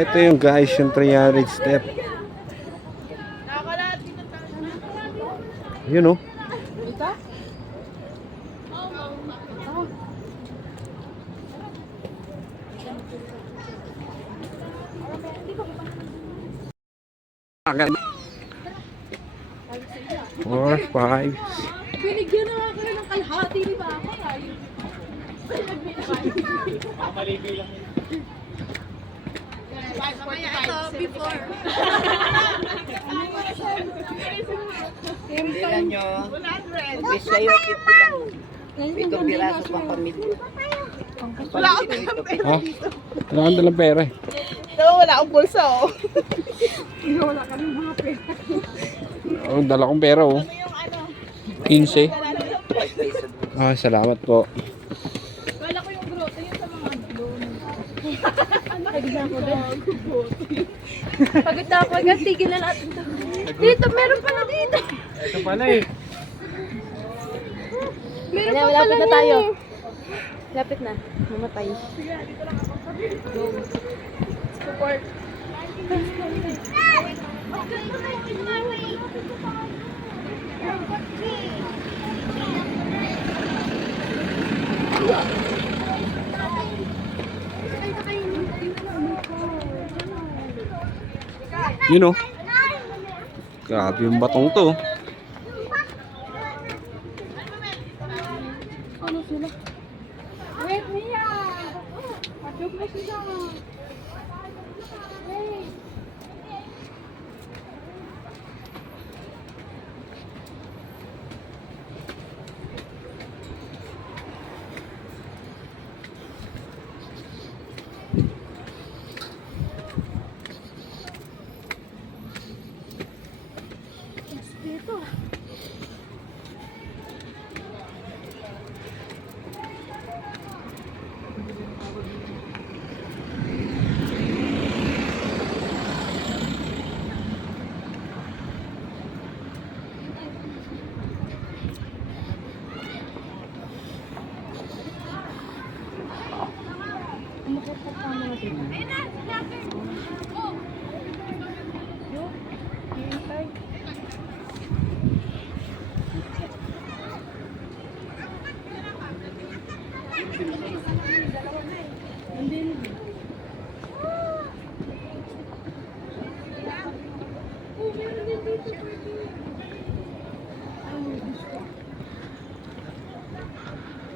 Ito yung guys, yung 300 step. Nakakalahat din ang tao. Yun oh. Agad. 4, 5. Binigyan na nga kayo ng kalahati ni Mama. Ito, before. Tingnan nyo, 100. may sayo 50 lang. Itong piraso pang pamilya. Wala akong dalang pera. Ha? Wala kang dalang pera eh. Diba, wala akong bulsa oh. Oh, dala kong pera oh. Ano yung ano? 15. Ah, salamat po. Wala ko yung grotto yun sa mga doon. Pagod na ako agad, tigil na natin. Dito, meron pala dito. Ito pala eh. Meron pa pala na tayo. Lapit na, mamatay. Support. Yun oh. Grabe yung batong to. Wait, Mia! Matug na siya. Wait. Dito.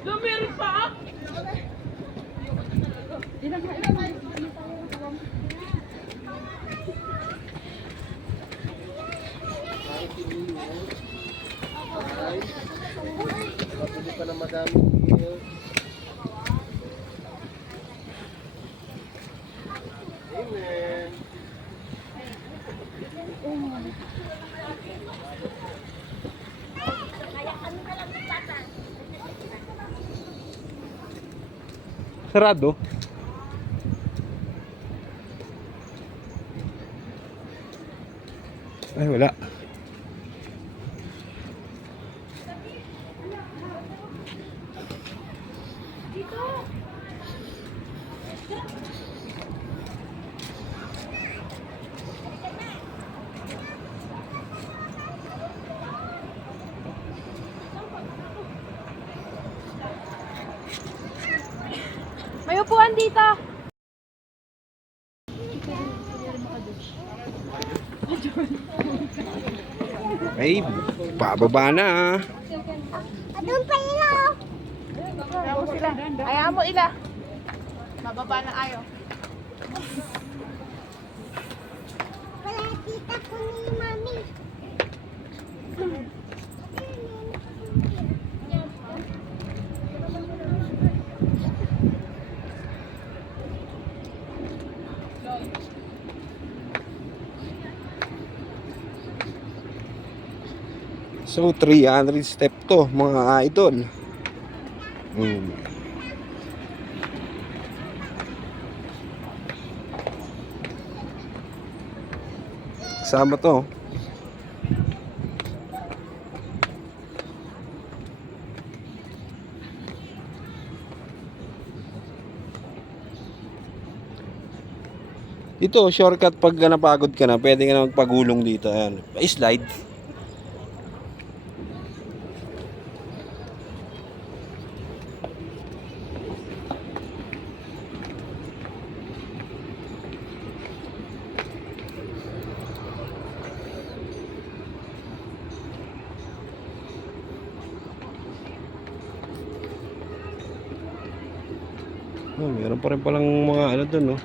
Lumiri pa! Kapili pa ng madami. Amen. Sarado. Ay, wala. May upuan dito. Ay, pababa na. Ayaw mo sila. Ayaw mo ila. Mababa na ayo. So 300 step to mga idol. Kasama to. Ito, shortcut pag napagod ka na, pwede ka na magpagulong dito. Ayan, slide. Oh, meron pa rin palang mga ano dun, no?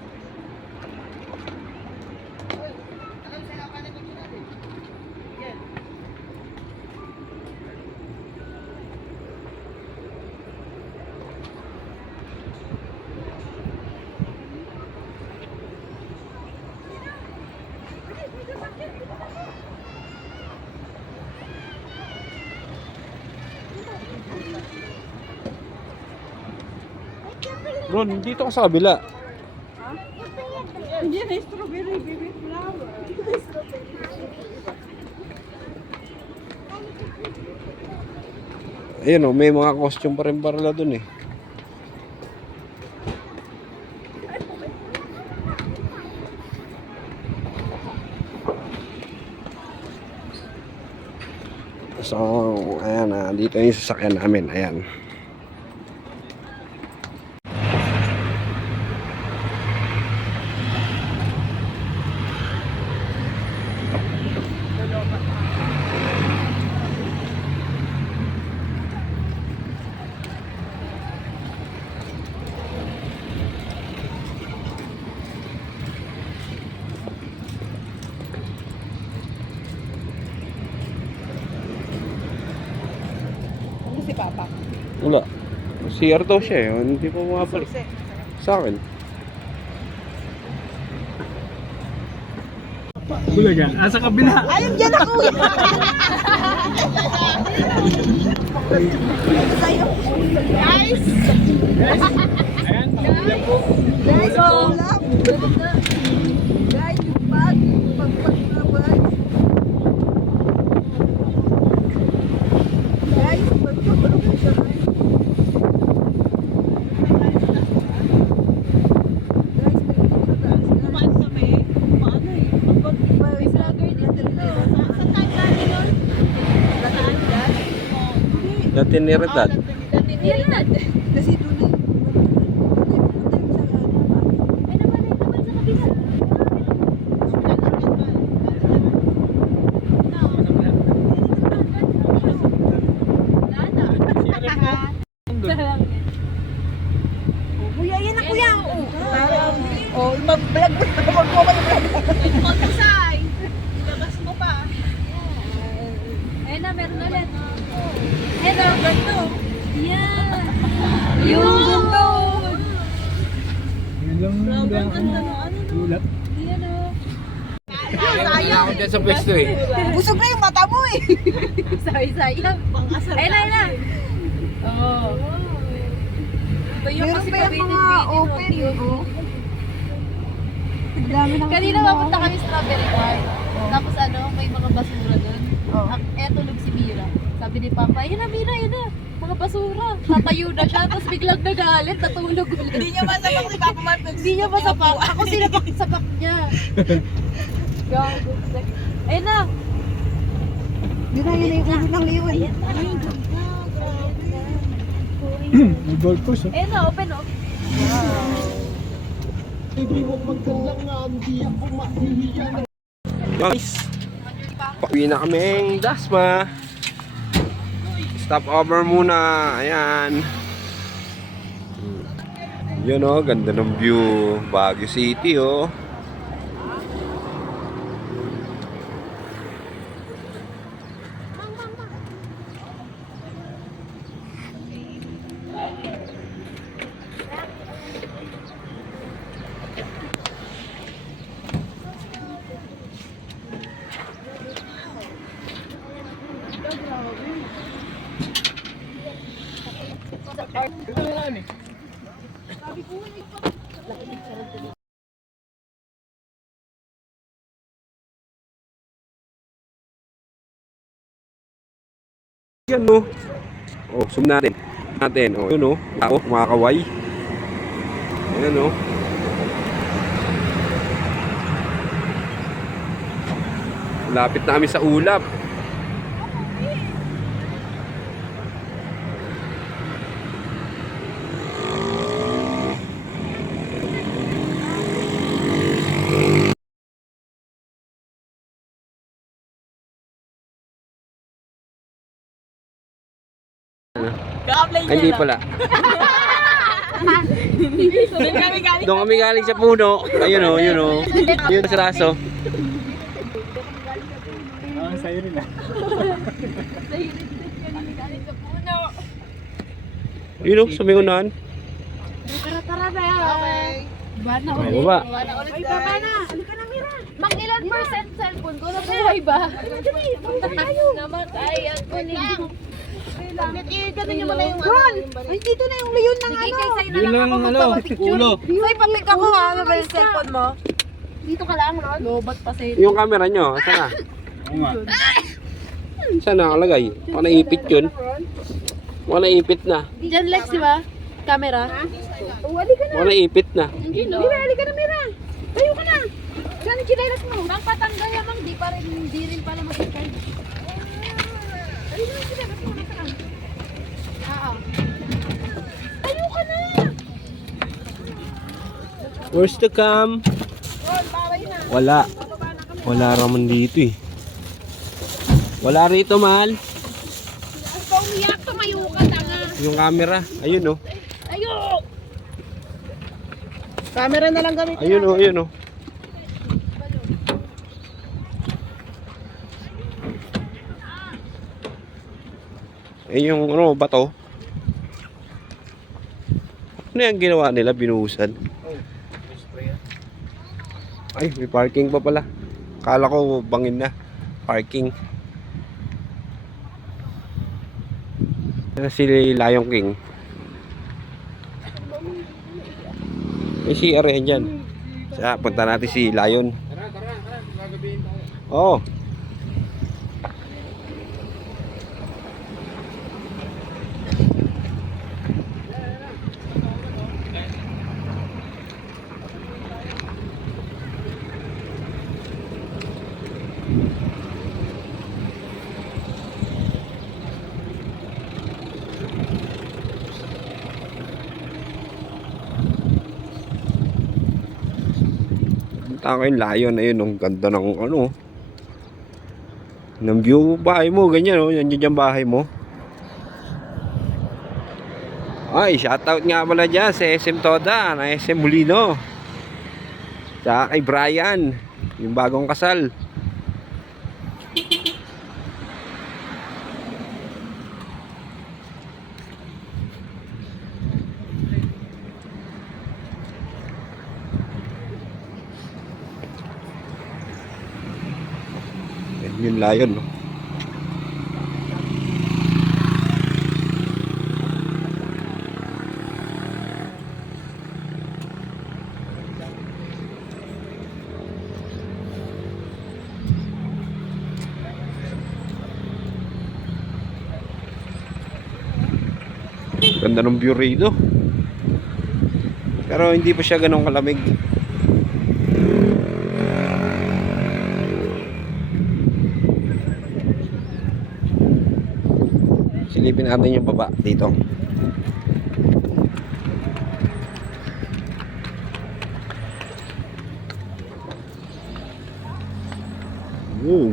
Ron, dito ka sa kabila. Hindi na strawberry baby flower. Ayun, oh, may mga costume pa rin parla dun eh. So, ayan na, dito yung sasakyan namin, ayan. Ano si Papa? Wala. CR daw siya eh, hindi pa bumabalik. Sa akin. Bulaga. Sa kabila. Ayun dyan ako. Sa'yo. Guys! Ayan, kabilang po. Guys, ulap. Guys, yung bag. Pagpagpagpag. Guys, pagpagpagpag. Latinidad. Kasi doon Ayun na, meron ulit. Hello, ganto. Yeah. Yung ganto. Yan o. Kaya ako dyan sa pwesto eh. Busog na yung mata mo eh. Sayang. Ayun na, ayun na. Oo. Tuyo Meron kasi pa yung pabitin-bitin, mga oh, open tuyo. oh. Ang dami ng Kanina mapunta kami sa Strawberry Park. Tapos ano, may mga basura doon. Oh. Tulog si Mira. Sabi ni Papa, yun na Mira, yun na. Mga basura. Tatayo na siya, tapos biglang nagalit, natulog ulit. Hindi niya masapak si Papa Marcos. Hindi niya masapak. Ako sinapak-sapak niya. Gago. Ayun na. Yun na yun yung ulo ng liwan. May gold coast, oh. Ayun na, open oh. Guys, pauwi na kaming Dasma. Stop over muna. Ayan. Yun oh, ganda ng view. Baguio City oh. Yan no. Oh, zoom natin. Oh, yun no. Tao, kumakaway. Ayan no. Lapit na kami sa ulap. Ka-apply Ay, hindi pala. Doon kami galing sa puno. Ayun o, yun o. Yun sa raso. Ah, sa'yo rin ah. Yun o, sumiunan. Tara na yan. Okay. Bana Ay, ulit. baba. Bana ulit Ay, guys. Papa na. Halika na, Mira. Mang ilan percent cellphone ko? Nabuhay ba? Namatay at kunin. Ganun yung mga yung ano. Ay, dito na yung leon ng Sige, ano. kay Sai na Yun lang lang ako ano, magpapapicture. ulo. Ay, papik ako ha. Ano ba yung cellphone mo? Dito ka lang, Ron. Lobat pa sa'yo. Yung camera nyo, saan na? Oo nga. Saan nakalagay? Baka naipit yun. Baka naipit na. Diyan, Lex, di ba? Camera. Baka naipit na. Mira, halika na, Mira. Tayo ka na. Saan yung chinelas mo? Mang patanggal yan, Mang. Di rin pala mag-subscribe. Ay, yung chinelas mo. Nasaan? Oo. Tayo ka na. Where's the cam? Wala. Wala raman dito eh. Wala rito, mahal. Kung umiyak, tumayo ka, tanga. Yung camera. Ayun oh. Ayo! Camera na lang gamitin. Ayun oh, ayun oh. Eh yung ano, bato. Ano yung ginawa nila? Binuhusan. Ay, may parking pa pala. Kala ko bangin na. Parking. Yan si Lion King. May CR yan dyan. Punta natin si Lion. Tara. Gagabihin tayo. Oo. Punta ko yung Lion. Ayun, ang ganda ng ano. Ng view bahay mo, ganyan oh. Yan yung bahay mo. Ay, shoutout nga pala dyan sa SM Toda, na SM Molino. Tsaka kay Brian, yung bagong kasal. Yan yung layon, no? Ganda ng view rito. Pero hindi pa siya ganun kalamig. Silipin natin yung baba dito. Ooh.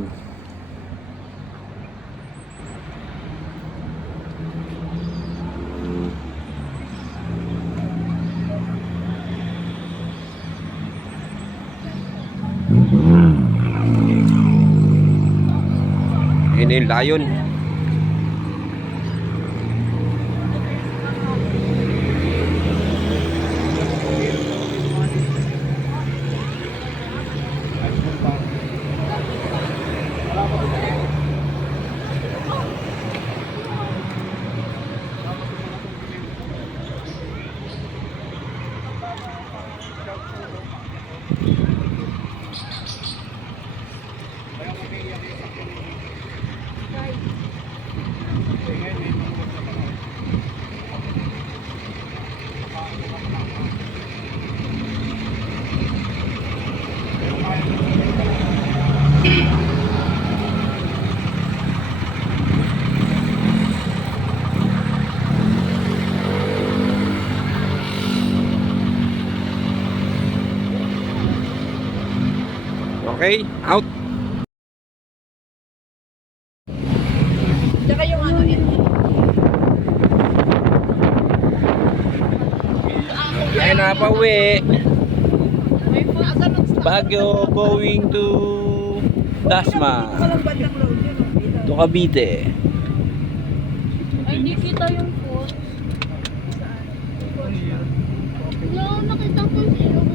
Yun yung layon. Okay, out. Tsaka yung ano yun. Ay na pauwi. Baguio going to Dasma. Walang bandang road yun. To Cavite. Ay, hindi kita yung food. Wala akong nakita ko sila.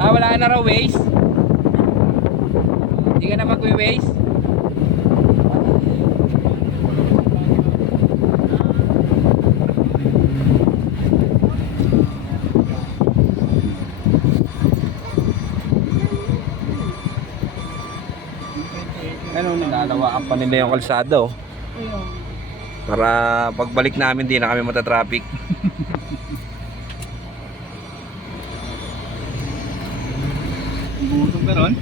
Ah, wala ka na raw waste? Hindi ka na mag-waste? Ano, nilalawakan pa nila yung kalsada, oh. Para pagbalik namin, di na kami matatraffic. Butong ka ron?